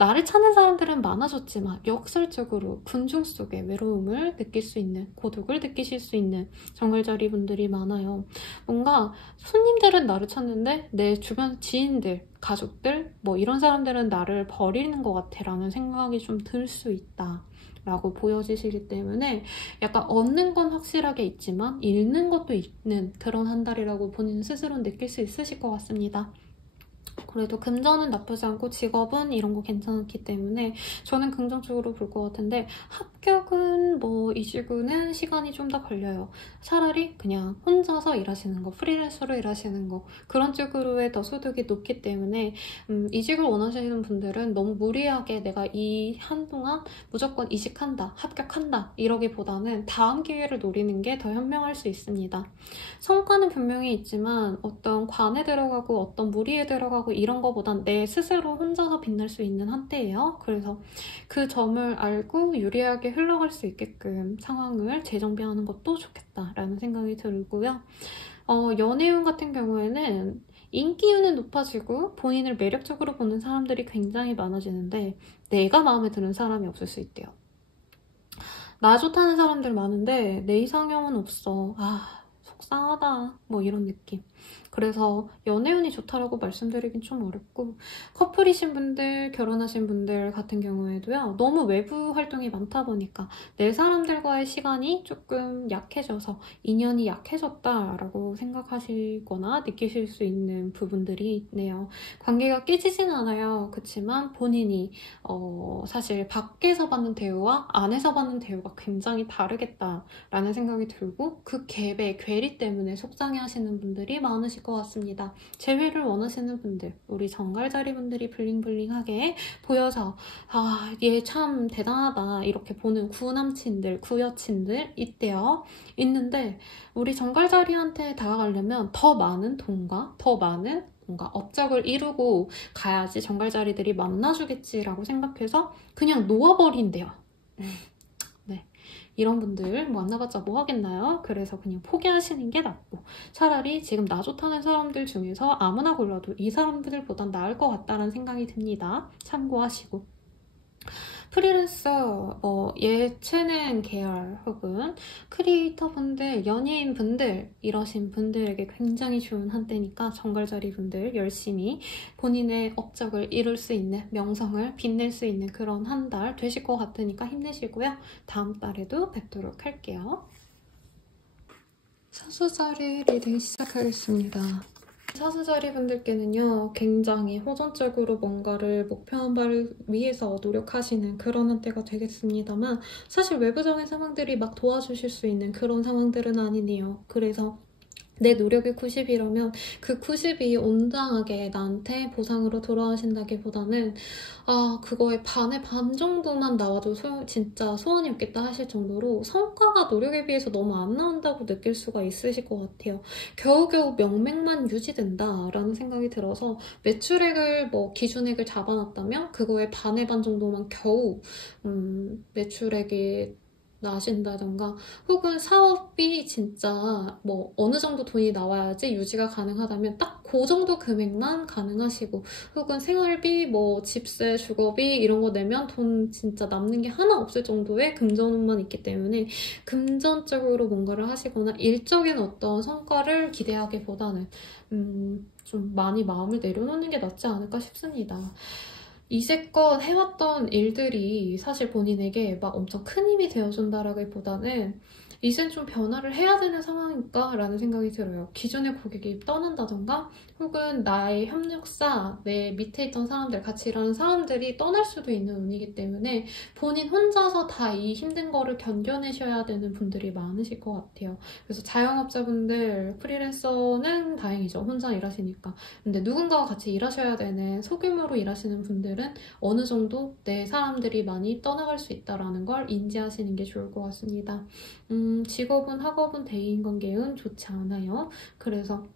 나를 찾는 사람들은 많아졌지만 역설적으로 군중 속의 외로움을 느낄 수 있는, 고독을 느끼실 수 있는 정갈자리 분들이 많아요. 뭔가 손님들은 나를 찾는데 내 주변 지인들, 가족들 뭐 이런 사람들은 나를 버리는 것 같아 라는 생각이 좀 들 수 있다 라고 보여지시기 때문에 약간 얻는 건 확실하게 있지만 잃는 것도 있는 그런 한 달이라고 본인 스스로 느낄 수 있으실 것 같습니다. 그래도 금전은 나쁘지 않고 직업은 이런 거 괜찮기 때문에 저는 긍정적으로 볼 것 같은데, 합격은 뭐 이직은 시간이 좀 더 걸려요. 차라리 그냥 혼자서 일하시는 거, 프리랜서로 일하시는 거, 그런 쪽으로의 더 소득이 높기 때문에 이직을 원하시는 분들은 너무 무리하게 내가 이 한동안 무조건 이직한다, 합격한다 이러기보다는 다음 기회를 노리는 게 더 현명할 수 있습니다. 성과는 분명히 있지만 어떤 관에 들어가고 어떤 무리에 들어가고 이런 거보단 내 스스로 혼자서 빛날 수 있는 한때예요. 그래서 그 점을 알고 유리하게 흘러갈 수 있게끔 상황을 재정비하는 것도 좋겠다라는 생각이 들고요. 연애운 같은 경우에는 인기운은 높아지고 본인을 매력적으로 보는 사람들이 굉장히 많아지는데 내가 마음에 드는 사람이 없을 수 있대요. 나 좋다는 사람들 많은데 내 이상형은 없어. 속상하다 뭐 이런 느낌. 그래서 연애운이 좋다라고 말씀드리긴 좀 어렵고, 커플이신 분들, 결혼하신 분들 같은 경우에도요, 너무 외부 활동이 많다 보니까 내 사람들과의 시간이 조금 약해져서 인연이 약해졌다라고 생각하시거나 느끼실 수 있는 부분들이 있네요. 관계가 깨지진 않아요. 그렇지만 본인이 사실 밖에서 받는 대우와 안에서 받는 대우가 굉장히 다르겠다라는 생각이 들고, 그 갭의 괴리 때문에 속상해 하시는 분들이 많으실 것 같습니다. 재회를 원하시는 분들, 우리 정갈자리 분들이 블링블링하게 보여서 얘 참 대단하다 이렇게 보는 구남친들, 구여친들 있대요. 있는데 우리 정갈자리한테 다가가려면 더 많은 돈과 더 많은 뭔가 업적을 이루고 가야지 정갈자리들이 만나주겠지라고 생각해서 그냥 놓아버린대요. 네, 이런 분들 만나봤자 뭐 하겠나요? 그래서 그냥 포기하시는 게 낫고, 차라리 지금 나 좋다는 사람들 중에서 아무나 골라도 이 사람들보단 나을 것 같다는 생각이 듭니다. 참고하시고. 프리랜서, 예체능 계열 혹은 크리에이터 분들, 연예인 분들 이러신 분들에게 굉장히 좋은 한때니까 정갈자리 분들 열심히 본인의 업적을 이룰 수 있는, 명성을 빛낼 수 있는 그런 한 달 되실 것 같으니까 힘내시고요. 다음 달에도 뵙도록 할게요. 사수자리 리딩 시작하겠습니다. 사수자리 분들께는요, 굉장히 호전적으로 뭔가를 목표한 바를 위해서 노력하시는 그런 한때가 되겠습니다만, 사실 외부적인 상황들이 막 도와주실 수 있는 그런 상황들은 아니네요. 그래서 내 노력이 90이라면 그 90이 온당하게 나한테 보상으로 돌아오신다기보다는 그거의 반의 반 정도만 나와도 진짜 소원이 없겠다 하실 정도로 성과가 노력에 비해서 너무 안 나온다고 느낄 수가 있으실 것 같아요. 겨우겨우 명맥만 유지된다라는 생각이 들어서 매출액을 기준액을 잡아놨다면 그거의 반의 반 정도만 겨우 매출액이 나신다던가, 혹은 사업이 진짜 어느 정도 돈이 나와야지 유지가 가능하다면 딱 그 정도 금액만 가능하시고, 혹은 생활비, 집세, 주거비 이런 거 내면 돈 진짜 남는 게 하나 없을 정도의 금전운만 있기 때문에 금전적으로 뭔가를 하시거나 일적인 어떤 성과를 기대하기보다는 좀 많이 마음을 내려놓는 게 낫지 않을까 싶습니다. 이제껏 해왔던 일들이 사실 본인에게 막 엄청 큰 힘이 되어준다라기보다는 이젠 좀 변화를 해야 되는 상황일까? 라는 생각이 들어요. 기존의 고객이 떠난다던가, 혹은 나의 협력사, 내 밑에 있던 사람들, 같이 일하는 사람들이 떠날 수도 있는 운이기 때문에 본인 혼자서 다 이 힘든 거를 견뎌내셔야 되는 분들이 많으실 것 같아요. 그래서 자영업자분들, 프리랜서는 다행이죠. 혼자 일하시니까. 근데 누군가와 같이 일하셔야 되는 소규모로 일하시는 분들은 어느 정도 내 사람들이 많이 떠나갈 수 있다는 걸 인지하시는 게 좋을 것 같습니다. 직업은, 학업은, 대인관계은 좋지 않아요. 그래서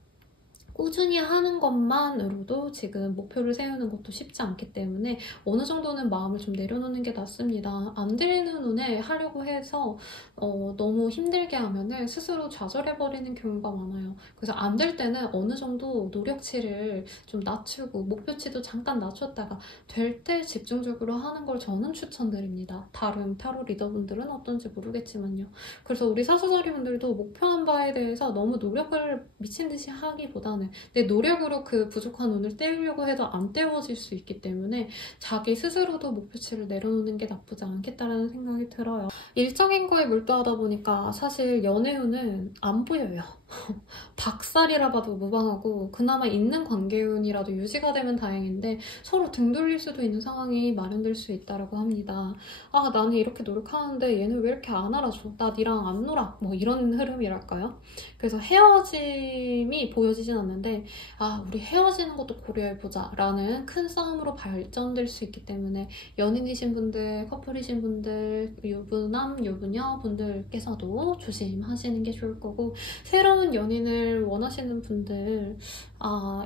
꾸준히 하는 것만으로도 지금 목표를 세우는 것도 쉽지 않기 때문에 어느 정도는 마음을 좀 내려놓는 게 낫습니다. 안 되는 운에 하려고 해서 너무 힘들게 하면은 스스로 좌절해버리는 경우가 많아요. 그래서 안 될 때는 어느 정도 노력치를 좀 낮추고 목표치도 잠깐 낮췄다가 될 때 집중적으로 하는 걸 저는 추천드립니다. 다른 타로 리더분들은 어떤지 모르겠지만요. 그래서 우리 사수자리 분들도 목표한 바에 대해서 너무 노력을 미친 듯이 하기보다는 내 노력으로 그 부족한 운을 때우려고 해도 안 때워질 수 있기 때문에 자기 스스로도 목표치를 내려놓는 게 나쁘지 않겠다라는 생각이 들어요. 일적인 거에 몰두하다 보니까 사실 연애운은 안 보여요. 박살이라 봐도 무방하고, 그나마 있는 관계운이라도 유지가 되면 다행인데 서로 등 돌릴 수도 있는 상황이 마련될 수 있다고 합니다. 나는 이렇게 노력하는데 얘는 왜 이렇게 안 알아줘? 나 니랑 안 놀아? 이런 흐름이랄까요? 그래서 헤어짐이 보여지진 않는데 우리 헤어지는 것도 고려해보자 라는 큰 싸움으로 발전될 수 있기 때문에 연인이신 분들, 커플이신 분들, 유부남, 유부녀 분들께서도 조심하시는 게 좋을 거고, 새로운 연인을 원하시는 분들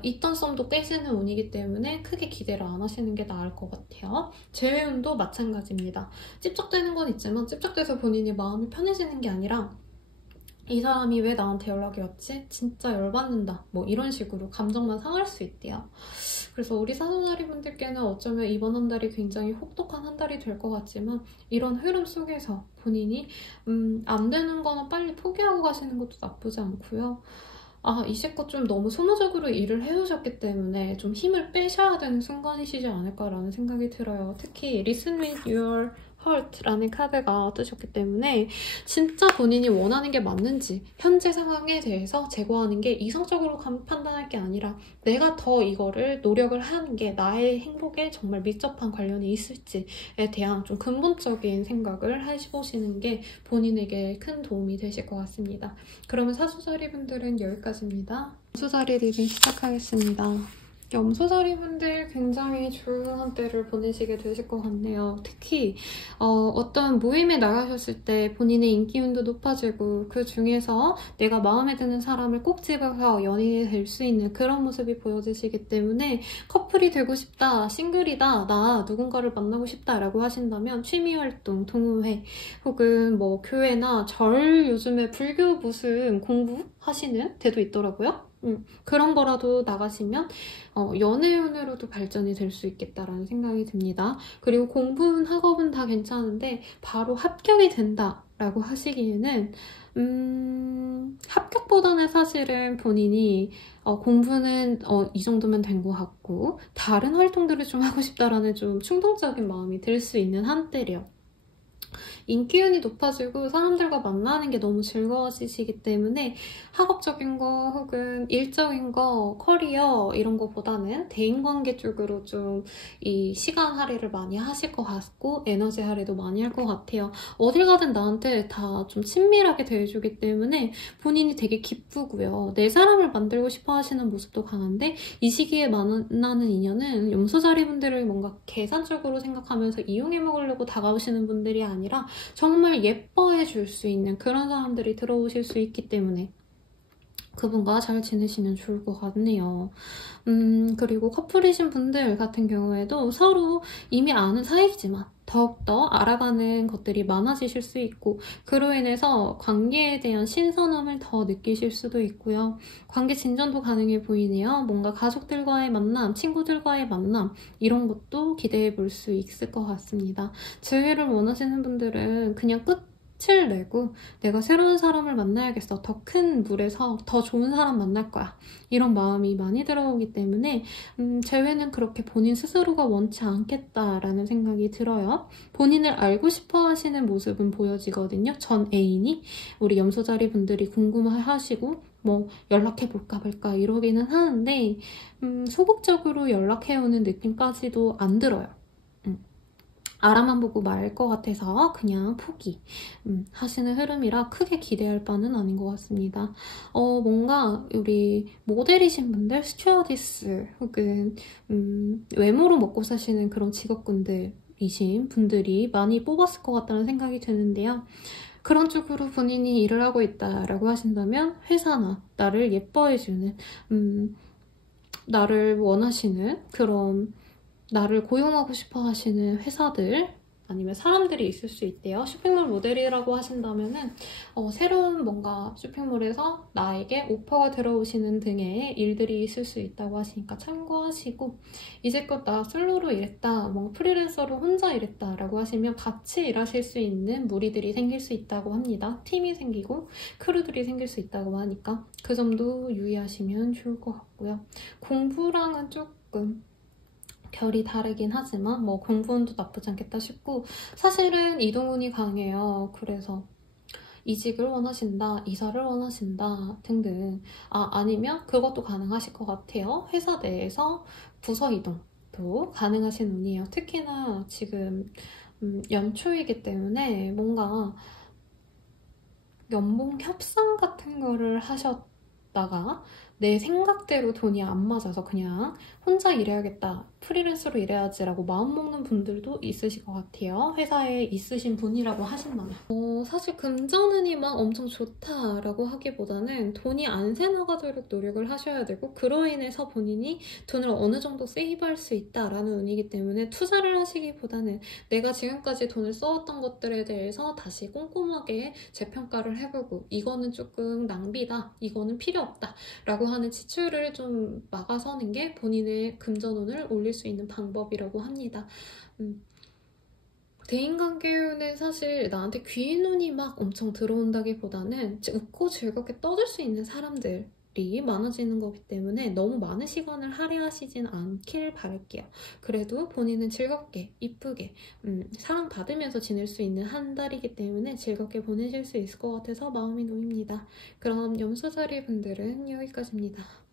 있던 썸도 깨지는 운이기 때문에 크게 기대를 안 하시는 게 나을 것 같아요. 재회운도 마찬가지입니다. 찝적대는 건 있지만 찝적대서 본인이 마음이 편해지는 게 아니라 이 사람이 왜 나한테 연락이 왔지? 진짜 열받는다. 이런 식으로 감정만 상할 수 있대요. 그래서 우리 사수자리 분들께는 어쩌면 이번 한 달이 굉장히 혹독한 한 달이 될 것 같지만, 이런 흐름 속에서 본인이 안 되는 거는 빨리 포기하고 가시는 것도 나쁘지 않고요. 이제껏 좀 너무 소모적으로 일을 해오셨기 때문에 좀 힘을 빼셔야 되는 순간이시지 않을까라는 생각이 들어요. 특히 Listen with your heart라는 카드가 뜨셨기 때문에 진짜 본인이 원하는 게 맞는지 현재 상황에 대해서 제거하는 게 이성적으로 판단할 게 아니라 내가 더 이거를 노력을 하는 게 나의 행복에 정말 밀접한 관련이 있을지에 대한 좀 근본적인 생각을 해보시는 게 본인에게 큰 도움이 되실 것 같습니다. 그러면 사수자리 분들은 여기까지입니다. 염소자리 리딩 시작하겠습니다. 염소자리 분들 굉장히 조용한 때를 보내시게 되실 것 같네요. 특히 어떤 모임에 나가셨을 때 본인의 인기운도 높아지고 그 중에서 내가 마음에 드는 사람을 꼭 집어서 연인이 될 수 있는 그런 모습이 보여지시기 때문에 커플이 되고 싶다, 싱글이다, 나 누군가를 만나고 싶다라고 하신다면 취미활동, 동호회 혹은 뭐 교회나 절 요즘에 불교 무슨 공부하시는 데도 있더라고요. 그런 거라도 나가시면 연애운으로도 발전이 될 수 있겠다라는 생각이 듭니다. 그리고 공부는 학업은 다 괜찮은데 바로 합격이 된다라고 하시기에는 합격보다는 사실은 본인이 공부는 이 정도면 된 것 같고 다른 활동들을 좀 하고 싶다라는 좀 충동적인 마음이 들 수 있는 한때래요. 인기운이 높아지고 사람들과 만나는 게 너무 즐거워지시기 때문에 학업적인 거 혹은 일적인 거, 커리어 이런 거보다는 대인관계 쪽으로 좀 이 시간 할애를 많이 하실 것 같고 에너지 할애도 많이 할 것 같아요. 어딜 가든 나한테 다 좀 친밀하게 대해주기 때문에 본인이 되게 기쁘고요. 내 사람을 만들고 싶어 하시는 모습도 강한데 이 시기에 만나는 인연은 염소자리 분들을 뭔가 계산적으로 생각하면서 이용해 먹으려고 다가오시는 분들이 아니라 정말 예뻐해 줄 수 있는 그런 사람들이 들어오실 수 있기 때문에 그분과 잘 지내시면 좋을 것 같네요. 그리고 커플이신 분들 같은 경우에도 서로 이미 아는 사이지만 더욱더 알아가는 것들이 많아지실 수 있고 그로 인해서 관계에 대한 신선함을 더 느끼실 수도 있고요. 관계 진전도 가능해 보이네요. 뭔가 가족들과의 만남, 친구들과의 만남 이런 것도 기대해 볼 수 있을 것 같습니다. 재회를 원하시는 분들은 그냥 끝을 내고 내가 새로운 사람을 만나야겠어. 더 큰 물에서 더 좋은 사람 만날 거야. 이런 마음이 많이 들어오기 때문에 재회는 그렇게 본인 스스로가 원치 않겠다라는 생각이 들어요. 본인을 알고 싶어 하시는 모습은 보여지거든요. 전 애인이 우리 염소자리 분들이 궁금해하시고 뭐 연락해볼까 말까 이러기는 하는데 소극적으로 연락해오는 느낌까지도 안 들어요. 알아만 보고 말 것 같아서 그냥 포기 하시는 흐름이라 크게 기대할 바는 아닌 것 같습니다. 뭔가 우리 모델이신 분들, 스튜어디스 혹은 외모로 먹고 사시는 그런 직업군들이신 분들이 많이 뽑았을 것 같다는 생각이 드는데요. 그런 쪽으로 본인이 일을 하고 있다라고 하신다면 회사나 나를 예뻐해주는 나를 원하시는 그런 나를 고용하고 싶어 하시는 회사들 아니면 사람들이 있을 수 있대요. 쇼핑몰 모델이라고 하신다면은 새로운 뭔가 쇼핑몰에서 나에게 오퍼가 들어오시는 등의 일들이 있을 수 있다고 하시니까 참고하시고 이제껏 나 솔로로 일했다, 뭐 프리랜서로 혼자 일했다 라고 하시면 같이 일하실 수 있는 무리들이 생길 수 있다고 합니다. 팀이 생기고 크루들이 생길 수 있다고 하니까 그 점도 유의하시면 좋을 것 같고요. 공부랑은 조금 결이 다르긴 하지만 뭐 공부운도 나쁘지 않겠다 싶고 사실은 이동운이 강해요. 그래서 이직을 원하신다, 이사를 원하신다 등등 아니면 그것도 가능하실 것 같아요. 회사 내에서 부서 이동도 가능하신 운이에요. 특히나 지금 연초이기 때문에 뭔가 연봉 협상 같은 거를 하셨다가 내 생각대로 돈이 안 맞아서 그냥 혼자 일해야겠다, 프리랜서로 일해야지라고 마음먹는 분들도 있으실 것 같아요. 회사에 있으신 분이라고 하신다면. 사실 금전운이 막 엄청 좋다라고 하기보다는 돈이 안 새나가도록 노력을 하셔야 되고 그로 인해서 본인이 돈을 어느 정도 세이브할 수 있다라는 운이기 때문에 투자를 하시기보다는 내가 지금까지 돈을 써왔던 것들에 대해서 다시 꼼꼼하게 재평가를 해보고 이거는 조금 낭비다, 이거는 필요 없다 라고 하는 지출을 좀 막아서는 게 본인의 금전운을 올릴 수 있는 방법이라고 합니다. 대인관계운은 사실 나한테 귀인운이 막 엄청 들어온다기보다는 웃고 즐겁게 떠들 수 있는 사람들 일이 많아지는 거기 때문에 너무 많은 시간을 할애하시진 않길 바랄게요. 그래도 본인은 즐겁게, 이쁘게, 사랑받으면서 지낼 수 있는 한 달이기 때문에 즐겁게 보내실 수 있을 것 같아서 마음이 놓입니다. 그럼 염소자리 분들은 여기까지입니다.